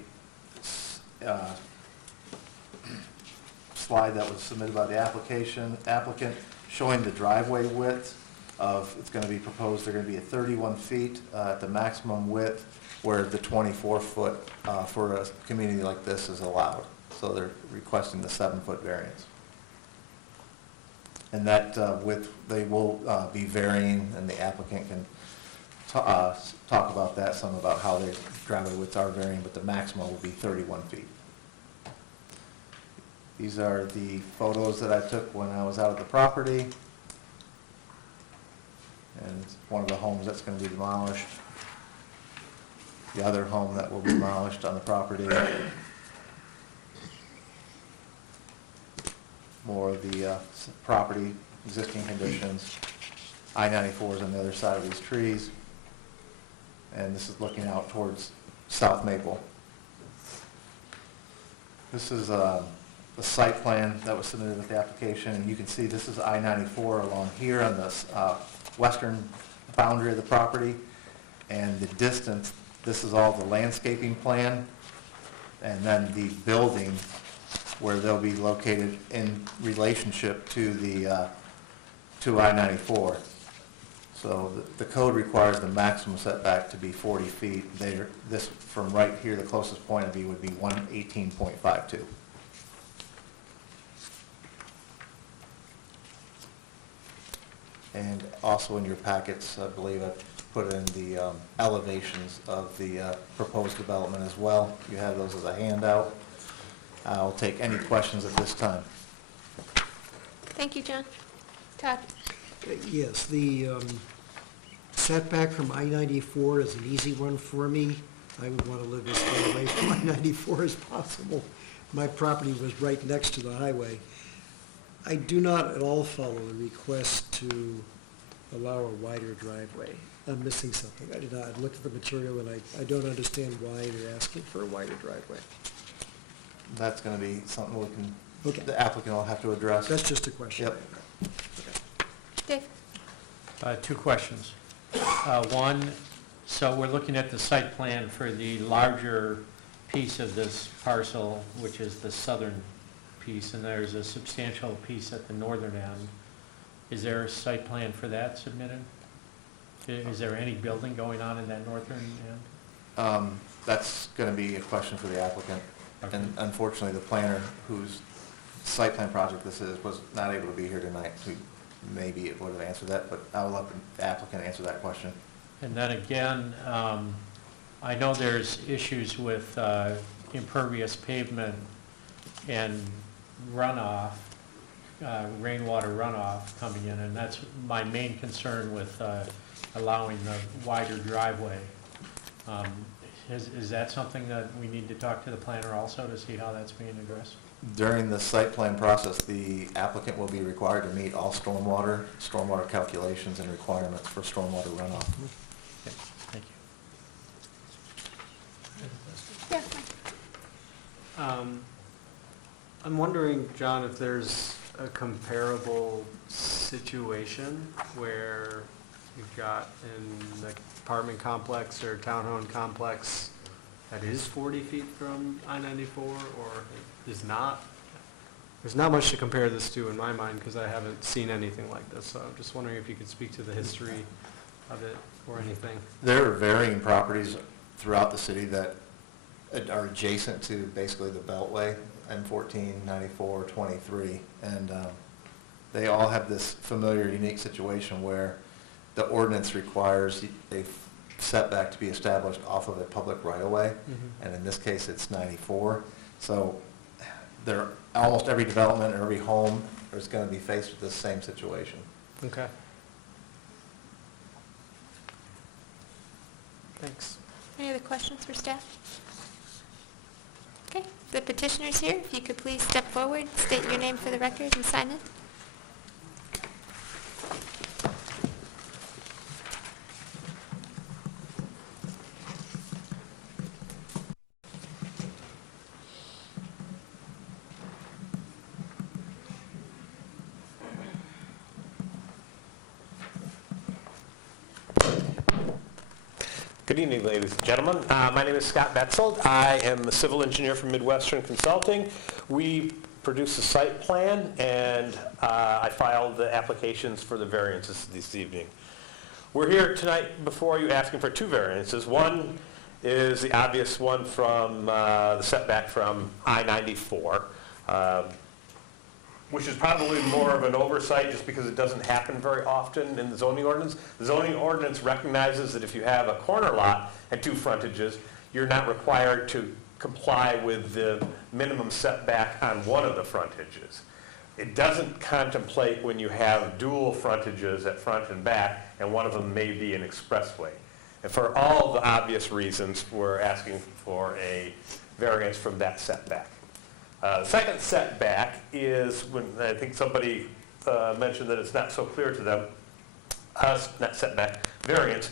slide that was submitted by the applicant showing the driveway width of, it's going to be proposed, they're going to be at 31 feet at the maximum width, where the 24-foot for a community like this is allowed. So they're requesting the 7-foot variance. And that width, they will be varying, and the applicant can talk about that, some about how the driveway widths are varying, but the maximum will be 31 feet. These are the photos that I took when I was out at the property. And it's one of the homes that's going to be demolished. The other home that will be demolished on the property. More of the property, existing conditions. I-94 is on the other side of these trees. And this is looking out towards South Maple. This is the site plan that was submitted with the application, and you can see this is I-94 along here on the western boundary of the property, and the distance, this is all the landscaping plan, and then the building where they'll be located in relationship to the to I-94. So the code requires the maximum setback to be 40 feet. This from right here, the closest point of view would be 118.52. And also in your packets, I believe I put in the elevations of the proposed development as well. You have those as a handout. I'll take any questions at this time. Thank you, John. Todd? Yes, the setback from I-94 is an easy one for me. I would want to live as far away from I-94 as possible. My property was right next to the highway. I do not at all follow the request to allow a wider driveway. I'm missing something. I did not, I looked at the material and I don't understand why they're asking for a wider driveway. That's going to be something we can, Okay. the applicant will have to address. That's just a question. Yep. Dave? Two questions. One, so we're looking at the site plan for the larger piece of this parcel, which is the southern piece, and there's a substantial piece at the northern end. Is there a site plan for that submitted? Is there any building going on in that northern end? That's going to be a question for the applicant. Okay. And unfortunately, the planner whose site plan project this is was not able to be here tonight. We maybe would have answered that, but I'll let the applicant answer that question. And then again, I know there's issues with impervious pavement and runoff, rainwater runoff coming in, and that's my main concern with allowing the wider driveway. Is that something that we need to talk to the planner also to see how that's being addressed? During the site plan process, the applicant will be required to meet all stormwater calculations and requirements for stormwater runoff. Okay, thank you. Yeah. I'm wondering, John, if there's a comparable situation where you've got in the apartment complex or townhome complex that is 40 feet from I-94 or is not. There's not much to compare this to in my mind because I haven't seen anything like this. So I'm just wondering if you could speak to the history of it or anything. There are varying properties throughout the city that are adjacent to basically the Beltway, M14, 94, 23, and they all have this familiar, unique situation where the ordinance requires a setback to be established off of a public right-of-way, and in this case, it's 94. So almost every development or every home is going to be faced with this same situation. Okay. Thanks. Any other questions for staff? Okay, the petitioner's here. If you could please step forward, state your name for the record, and sign in. Good evening, ladies and gentlemen. My name is Scott Betzold. I am a civil engineer from Midwestern Consulting. We produce a site plan, and I filed the applications for the variances this evening. We're here tonight before you asking for two variances. One is the obvious one from the setback from I-94. Which is probably more of an oversight just because it doesn't happen very often in the zoning ordinance. The zoning ordinance recognizes that if you have a corner lot and two frontages, you're not required to comply with the minimum setback on one of the frontages. It doesn't contemplate when you have dual frontages at front and back, and one of them may be an expressway. And for all the obvious reasons, we're asking for a variance from that setback. The second setback is when I think somebody mentioned that it's not so clear to them, not setback, variance,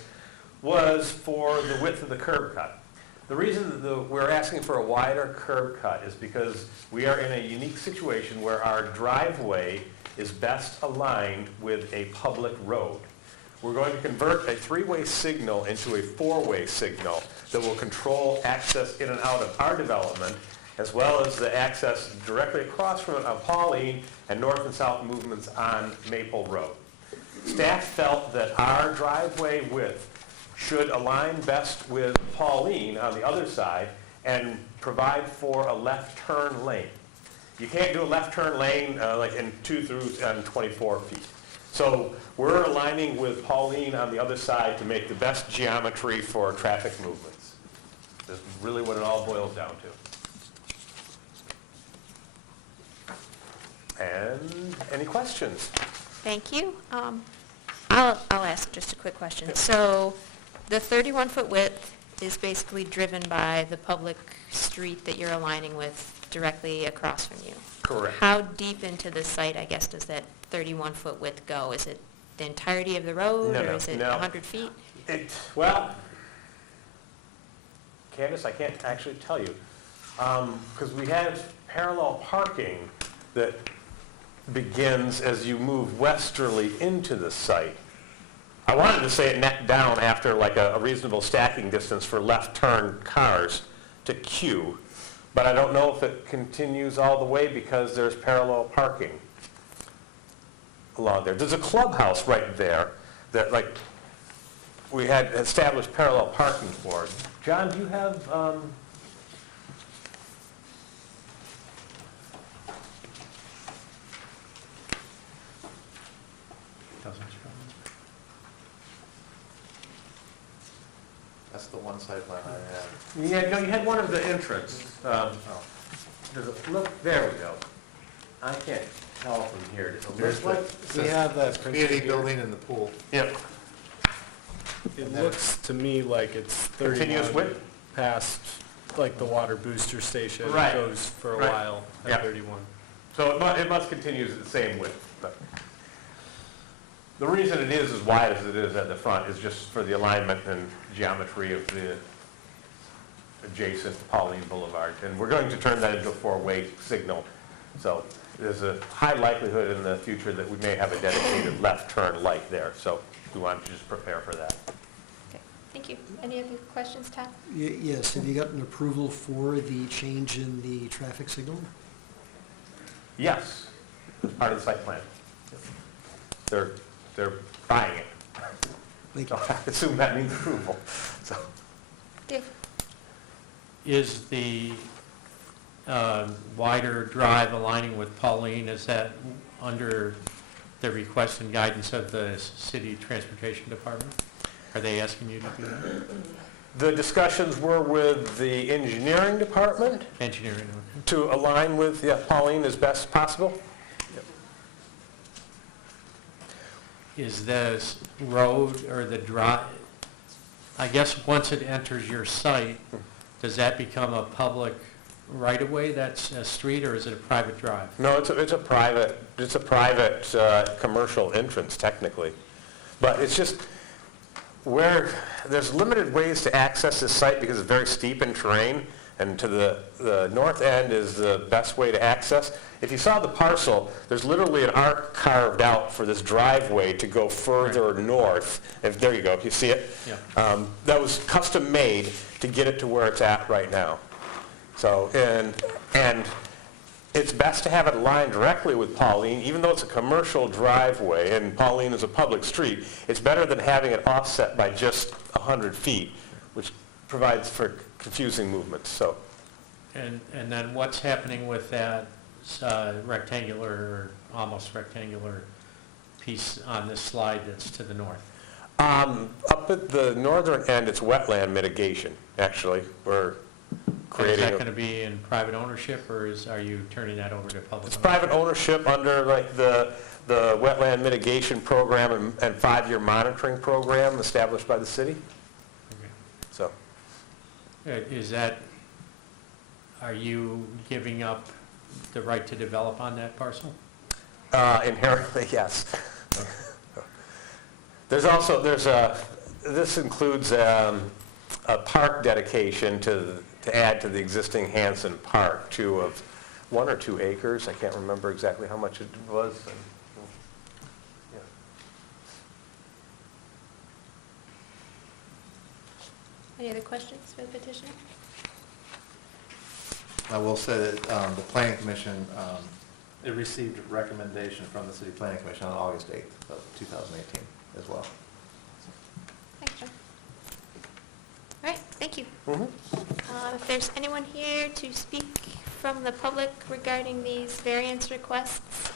was for the width of the curb cut. The reason that we're asking for a wider curb cut is because we are in a unique situation where our driveway is best aligned with a public road. We're going to convert a three-way signal into a four-way signal that will control access in and out of our development, as well as the access directly across from it on Pauline and north and south movements on Maple Road. Staff felt that our driveway width should align best with Pauline on the other side and provide for a left turn lane. You can't do a left turn lane like in 2 through 24 feet. So we're aligning with Pauline on the other side to make the best geometry for traffic movements. That's really what it all boils down to. And any questions? Thank you. I'll ask just a quick question. So the 31-foot width is basically driven by the public street that you're aligning with directly across from you. Correct. How deep into the site, I guess, does that 31-foot width go? Is it the entirety of the road, No, or no, is it no. 100 feet? Well, Candace, I can't actually tell you, because we have parallel parking that begins as you move westerly into the site. I wanted to say it neck down after like a reasonable stacking distance for left turn cars to Q, but I don't know if it continues all the way because there's parallel parking along there. There's a clubhouse right there that like we had established parallel parking for. John, do you have, Doesn't show. That's the one side plan I have. yeah, no, you had one of the entrance. There's a, look, there we go. I can't tell from here. Does it There's look like? We have that Community picture here. building and the pool. Yep. It looks to me like it's Continuous 31 width? past, like the water booster station. Right. It goes for a Right. while Yeah. at 31. So it must continue at the same width. But the reason it is as wide as it is at the front is just for the alignment and geometry of the adjacent Pauline Boulevard. And we're going to turn that into a four-way signal. So there's a high likelihood in the future that we may have a dedicated left turn light there. So we want to just prepare for that. Okay, thank you. Any other questions, Todd? Yes, have you gotten approval for the change in the traffic signal? Yes, as part of the site plan. They're buying it. Thank you. So I assume that means approval. So Dave? Is the wider drive aligning with Pauline, is that under the request and guidance of the city transportation department? Are they asking you to do that? the discussions were with the engineering department Engineering, okay. to align with, yeah, Pauline as best possible. Is this road or the drive, I guess once it enters your site, does that become a public right-of-way, that's a street, or is it a private drive? No, it's a private, commercial entrance technically. But it's just where, there's limited ways to access this site because it's very steep in terrain, and to the north end is the best way to access. If you saw the parcel, there's literally an arc carved out for this driveway to go further north. If, there you go, you see it? Yeah. That was custom made to get it to where it's at right now. So, and it's best to have it aligned directly with Pauline, even though it's a commercial driveway and Pauline is a public street. It's better than having it offset by just 100 feet, which provides for confusing movements, so. And then what's happening with that rectangular, or almost rectangular piece on this slide that's to the north? Up at the northern end, it's wetland mitigation, actually. We're creating. Is that going to be in private ownership, or are you turning that over to public? It's private ownership under like the wetland mitigation program and 5-year monitoring program established by the city. Okay. So, Is that, are you giving up the right to develop on that parcel? inherently, yes. There's also, this includes a park dedication to add to the existing Hanson Park, too, of 1 or 2 acres. I can't remember exactly how much it was. Yeah. Any other questions for the petitioner? I will say that the planning commission, it received a recommendation from the city planning commission on August 8th of 2018 as well. Thanks, John. All right, thank you. If there's anyone here to speak from the public regarding these variance requests,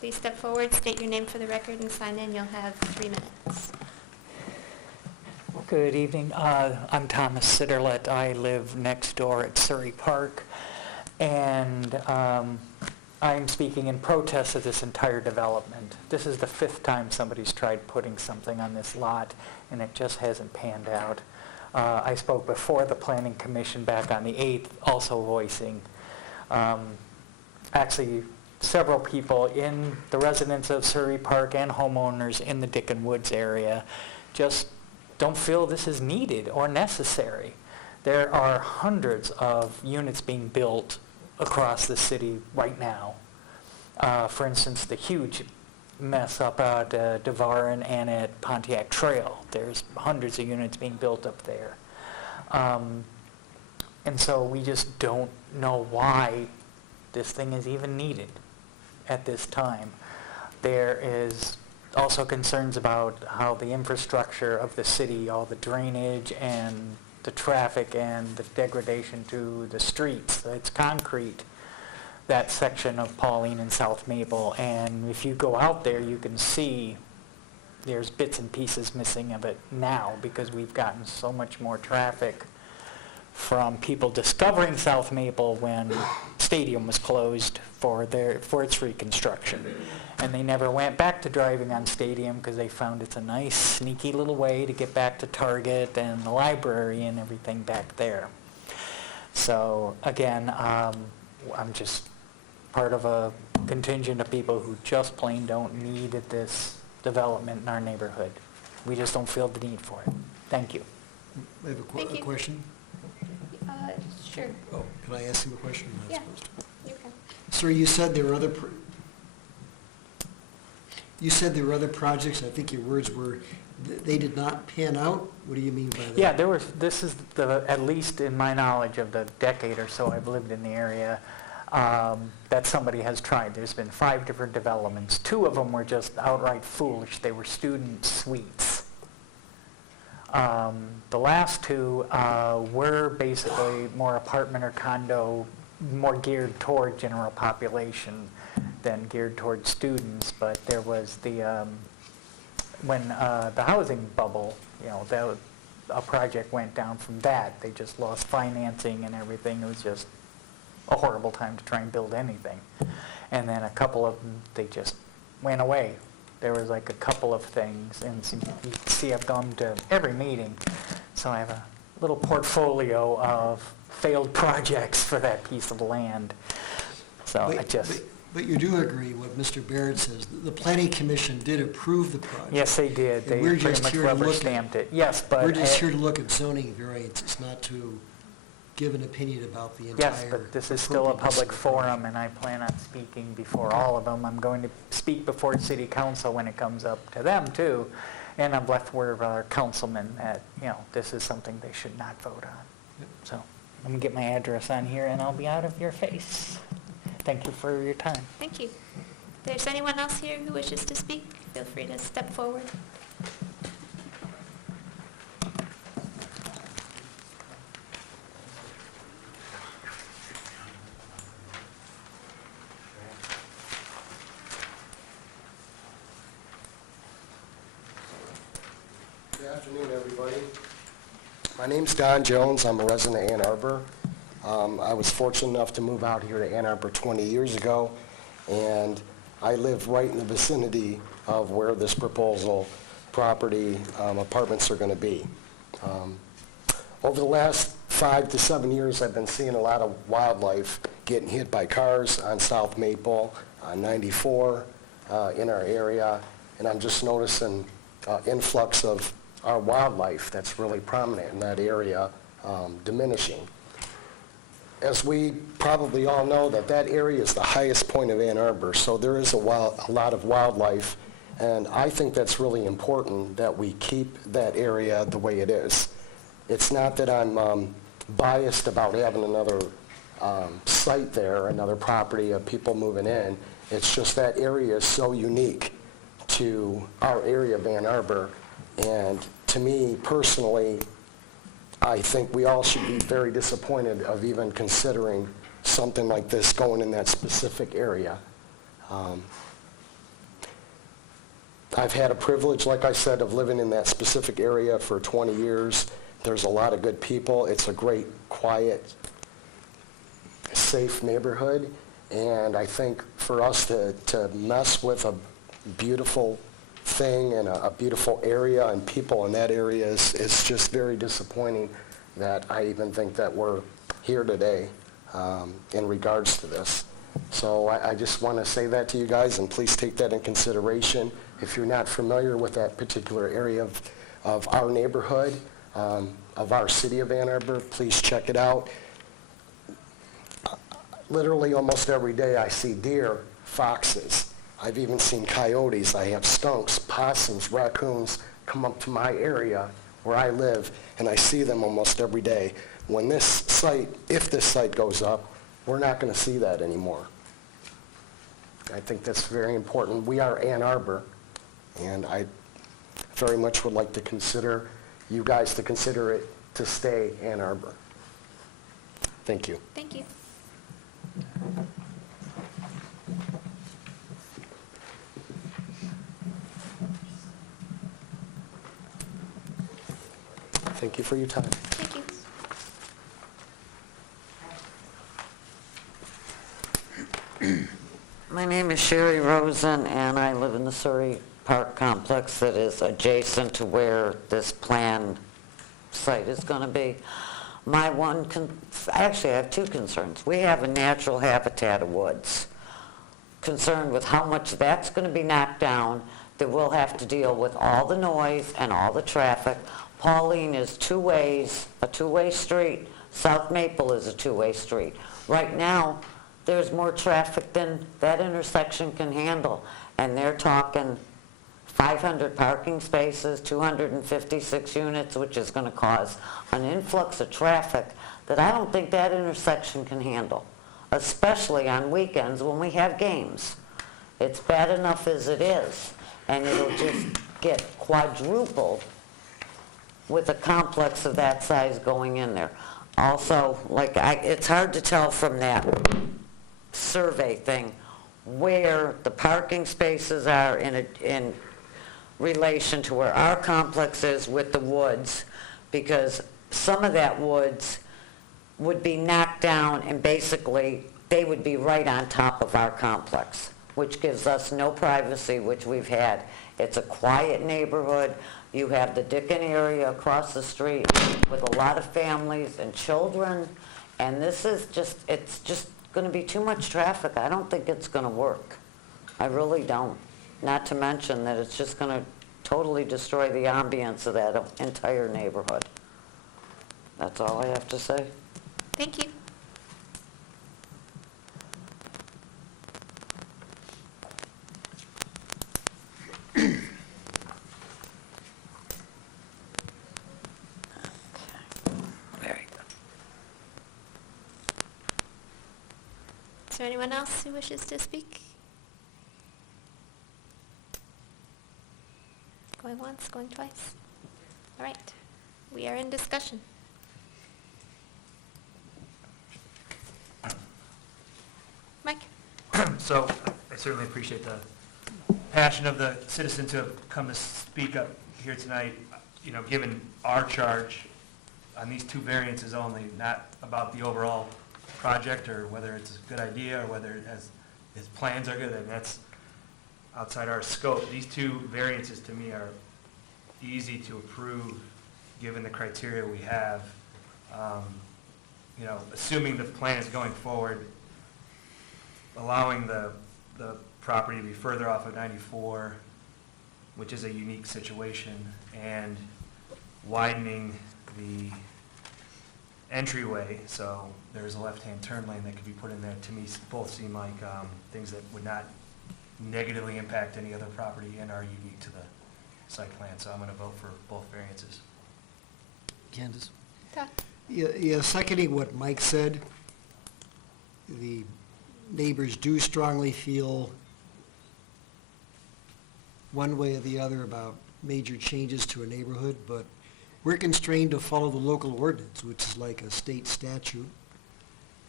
please step forward, state your name for the record, and sign in. You'll have 3 minutes. Good evening. I'm Thomas Sitterlet. I live next door at Surrey Park, and I'm speaking in protest of this entire development. This is the 5th time somebody's tried putting something on this lot, and it just hasn't panned out. I spoke before the Planning Commission back on the 8th, also voicing Actually, several people in the residents of Surrey Park and homeowners in the Dickon Woods area just don't feel this is needed or necessary. There are hundreds of units being built across the city right now. For instance, the huge mess up at Devarin and at Pontiac Trail. There's hundreds of units being built up there. And so we just don't know why this thing is even needed at this time. There is also concerns about how the infrastructure of the city, all the drainage and the traffic and the degradation to the streets. It's concrete, that section of Pauline and South Maple, and if you go out there, you can see there's bits and pieces missing of it now because we've gotten so much more traffic from people discovering South Maple when Stadium was closed for its reconstruction. And they never went back to driving on Stadium because they found it's a nice, sneaky little way to get back to Target and the library and everything back there. So again, I'm just part of a contingent of people who just plain don't need this development in our neighborhood. We just don't feel the need for it. Thank you. I have a question. Sure. Oh, can I ask him a question? I'm not Yeah. supposed to. You can. Sir, you said there were other, projects, I think your words were, they did not pan out? What do you mean by that? Yeah, this is at least in my knowledge of the decade or so I've lived in the area, that somebody has tried. There's been 5 different developments. 2 of them were just outright foolish. They were student suites. The last 2 were basically more apartment or condo, more geared toward general population than geared toward students. But there was when the housing bubble, a project went down from that. They just lost financing and everything. It was just a horrible time to try and build anything. And then a couple of them, they just went away. There was like a couple of things, and you can see I've gone to every meeting, so I have a little portfolio of failed projects for that piece of land. So But you do agree what Mr. Baird says, the Planning Commission did approve the project. Yes, they did. And They we're pretty just much here to rubber look at- stamped it. Yes, but... We're just here to look at zoning variances, not to give an opinion about the entire... Yes, but this is still a public forum, and I plan on speaking before all of them. I'm going to speak before City Council when it comes up to them, too. And I've left word of our councilmen that, this is something they should not vote on. So let me get my address on here, and I'll be out of your face. Thank you for your time. Thank you. If there's anyone else here who wishes to speak, feel free to step forward. Good afternoon, everybody. My name's Don Jones. I'm a resident of Ann Arbor. I was fortunate enough to move out here to Ann Arbor 20 years ago, and I live right in the vicinity of where this proposal property apartments are going to be. Over the last 5 to 7 years, I've been seeing a lot of wildlife getting hit by cars on South Maple, on 94 in our area, and I'm just noticing influx of our wildlife that's really prominent in that area diminishing. As we probably all know, that area is the highest point of Ann Arbor, so there is a lot of wildlife, and I think that's really important that we keep that area the way it is. It's not that I'm biased about having another site there, another property of people moving in. It's just that area is so unique to our area of Ann Arbor, and to me personally, I think we all should be very disappointed of even considering something like this going in that specific area. I've had a privilege, like I said, of living in that specific area for 20 years. There's a lot of good people. It's a great, quiet, safe neighborhood, and I think for us to mess with a beautiful thing and a beautiful area and people in that area is just very disappointing that I even think that we're here today. in regards to this. So I just want to say that to you guys, and please take that in consideration. If you're not familiar with that particular area of our neighborhood, of our city of Ann Arbor, please check it out. Literally almost every day I see deer, foxes. I've even seen coyotes. I have skunks, possums, raccoons come up to my area where I live, and I see them almost every day. When this site, if this site goes up, we're not going to see that anymore. I think that's very important. We are Ann Arbor, and I very much would like to consider you guys to consider it to stay Ann Arbor. Thank you. Thank you. Thank you for your time. Thank you. My name is Sherry Rosen, and I live in the Surrey Park complex that is adjacent to where this planned site is going to be. Actually, I have two concerns. We have a natural habitat of woods. Concerned with how much that's going to be knocked down, that we'll have to deal with all the noise and all the traffic. Pauline is two ways, a two-way street. South Maple is a two-way street. Right now, there's more traffic than that intersection can handle, and they're talking 500 parking spaces, 256 units, which is going to cause an influx of traffic that I don't think that intersection can handle, especially on weekends when we have games. It's bad enough as it is, and it'll just get quadrupled with a complex of that size going in there. Also, it's hard to tell from that survey thing where the parking spaces are in relation to where our complex is with the woods, because some of that woods would be knocked down and basically they would be right on top of our complex, which gives us no privacy, which we've had. It's a quiet neighborhood. You have the Dickon area across the street with a lot of families and children, and this is it's just going to be too much traffic. I don't think it's going to work. I really don't. Not to mention that it's just going to totally destroy the ambience of that entire neighborhood. That's all I have to say. Thank you. Very good. Is there anyone else who wishes to speak? Going once, going twice. All right, we are in discussion. Mike? So I certainly appreciate the passion of the citizens who have come to speak up here tonight, given our charge on these two variances only, not about the overall project or whether it's a good idea or whether his plans are good, and that's outside our scope. These two variances to me are easy to approve given the criteria we have. Assuming the plan is going forward, allowing the property to be further off of 94, which is a unique situation, and widening the entryway, so there's a left-hand turn lane that could be put in there, to me both seem like things that would not negatively impact any other property and are unique to the site plan, so I'm going to vote for both variances. Candace? Todd? Yeah, seconding what Mike said, the neighbors do strongly feel one way or the other about major changes to a neighborhood, but we're constrained to follow the local ordinance, which is like a state statute,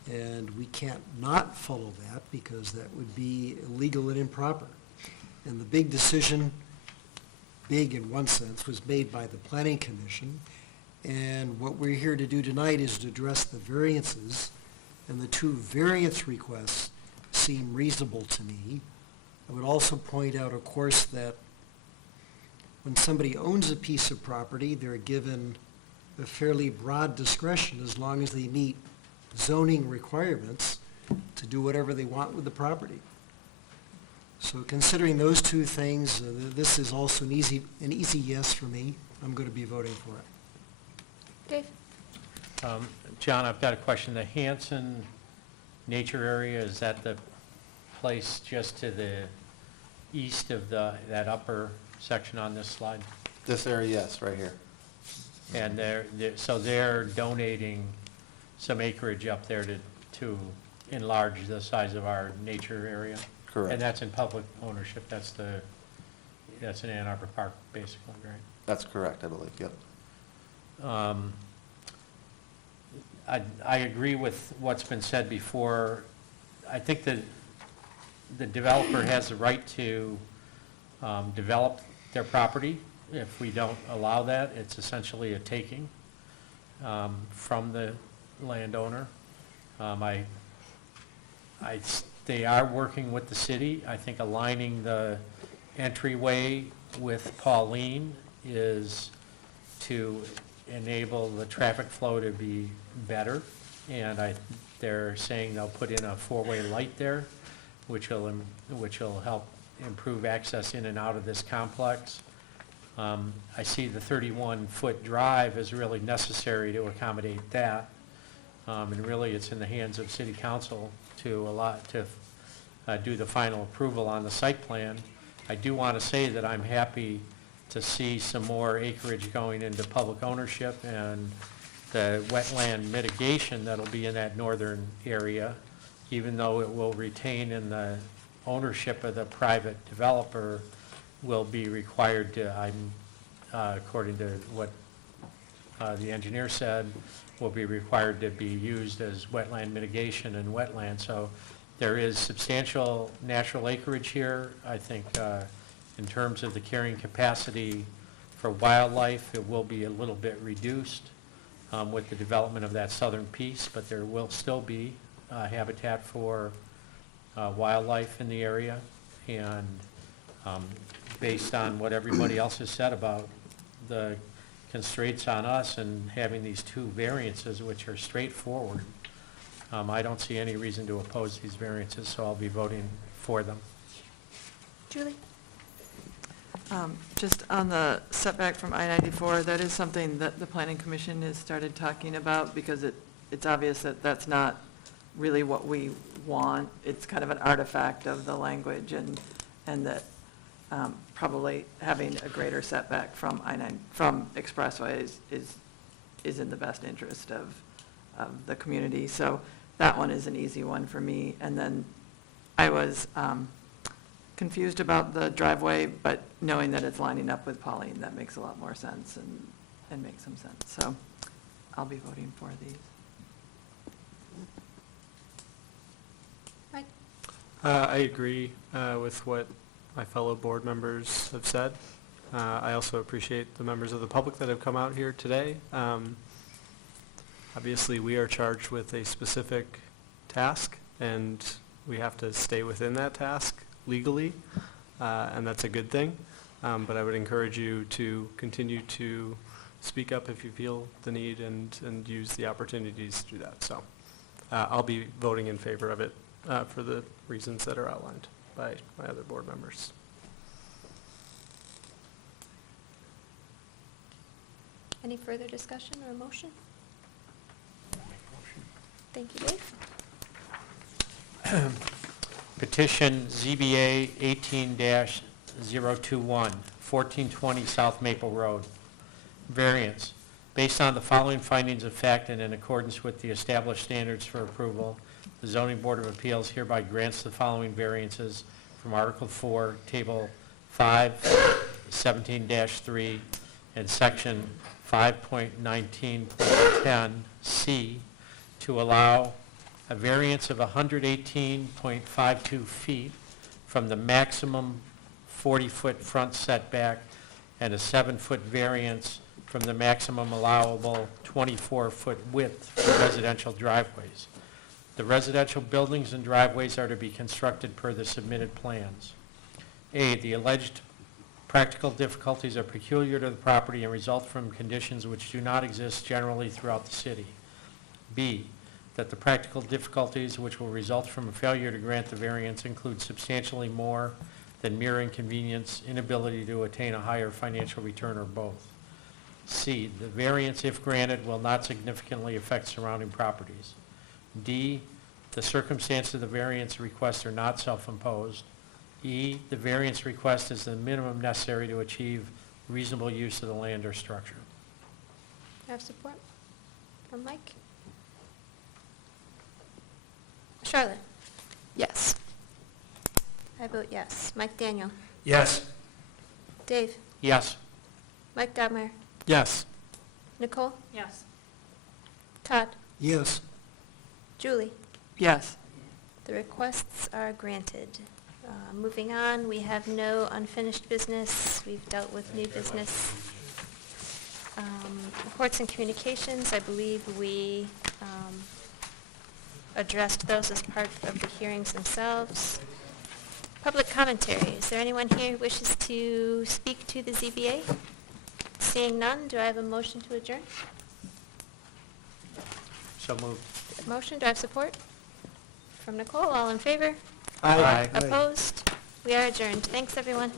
and we can't not follow that because that would be illegal and improper. And the big decision, big in one sense, was made by the Planning Commission, and what we're here to do tonight is to address the variances, and the two variance requests seem reasonable to me. I would also point out, of course, that when somebody owns a piece of property, they're given a fairly broad discretion as long as they meet zoning requirements to do whatever they want with the property. So considering those two things, this is also an easy yes for me. I'm going to be voting for it. Dave? John, I've got a question. The Hanson Nature Area, is that the place just to the east of that upper section on this slide? This area, yes, right here. And so they're donating some acreage up there to enlarge the size of our nature area? Correct. And that's in public ownership, that's in Ann Arbor Park, basically, right? That's correct, I believe, yep. I agree with what's been said before. I think that the developer has the right to develop their property. If we don't allow that, it's essentially a taking from the landowner. They are working with the city. I think aligning the entryway with Pauline is to enable the traffic flow to be better. And they're saying they'll put in a four-way light there, which will help improve access in and out of this complex. I see the 31-foot drive is really necessary to accommodate that. And really, it's in the hands of City Council to do the final approval on the site plan. I do want to say that I'm happy to see some more acreage going into public ownership and the wetland mitigation that'll be in that northern area, even though it will retain in the ownership of the private developer, will be required to, according to what the engineer said, will be required to be used as wetland mitigation and wetland. So there is substantial natural acreage here. I think in terms of the carrying capacity for wildlife, it will be a little bit reduced with the development of that southern piece, but there will still be habitat for wildlife in the area. And based on what everybody else has said about the constraints on us and having these two variances, which are straightforward, I don't see any reason to oppose these variances, so I'll be voting for them. Julie? Just on the setback from I-94, that is something that the Planning Commission has started talking about, because it's obvious that that's not really what we want. It's kind of an artifact of the language, and that probably having a greater setback from from Expressway is in the best interest of the community. So that one is an easy one for me. And then I was confused about the driveway, but knowing that it's lining up with Pauline, that makes a lot more sense and makes some sense. So I'll be voting for these. Mike? I agree with what my fellow board members have said. I also appreciate the members of the public that have come out here today. Obviously, we are charged with a specific task, and we have to stay within that task legally, and that's a good thing. But I would encourage you to continue to speak up if you feel the need and use the opportunities to do that. So I'll be voting in favor of it for the reasons that are outlined by my other board members. Any further discussion or motion? Thank you, Dave. Petition ZBA 18-021, 1420 South Maple Road. Variance. Based on the following findings of fact and in accordance with the established standards for approval, the Zoning Board of Appeals hereby grants the following variances from Article 4, Table 5, 17-3, and Section 5.19.10C to allow a variance of 118.52 feet from the maximum 40-foot front setback and a 7-foot variance from the maximum allowable 24-foot width for residential driveways. The residential buildings and driveways are to be constructed per the submitted plans. A, the alleged practical difficulties are peculiar to the property and result from conditions which do not exist generally throughout the city. B, that the practical difficulties which will result from a failure to grant the variance include substantially more than mere inconvenience, inability to attain a higher financial return, or both. C, the variance, if granted, will not significantly affect surrounding properties. D, the circumstances of the variance request are not self-imposed. E, the variance request is the minimum necessary to achieve reasonable use of the land or structure. Do I have support from Mike? Charlotte? Yes. I vote yes. Mike Daniel? Yes. Dave? Yes. Mike Dobmeyer? Yes. Nicole? Yes. Todd? Yes. Julie? Yes. The requests are granted. Moving on, we have no unfinished business. We've dealt with new business. Reports and communications, I believe we addressed those as part of the hearings themselves. Public commentary. Is there anyone here who wishes to speak to the ZBA? Seeing none, do I have a motion to adjourn? So moved. Motion, do I have support? From Nicole, all in favor? Aye. Opposed? We are adjourned. Thanks, everyone.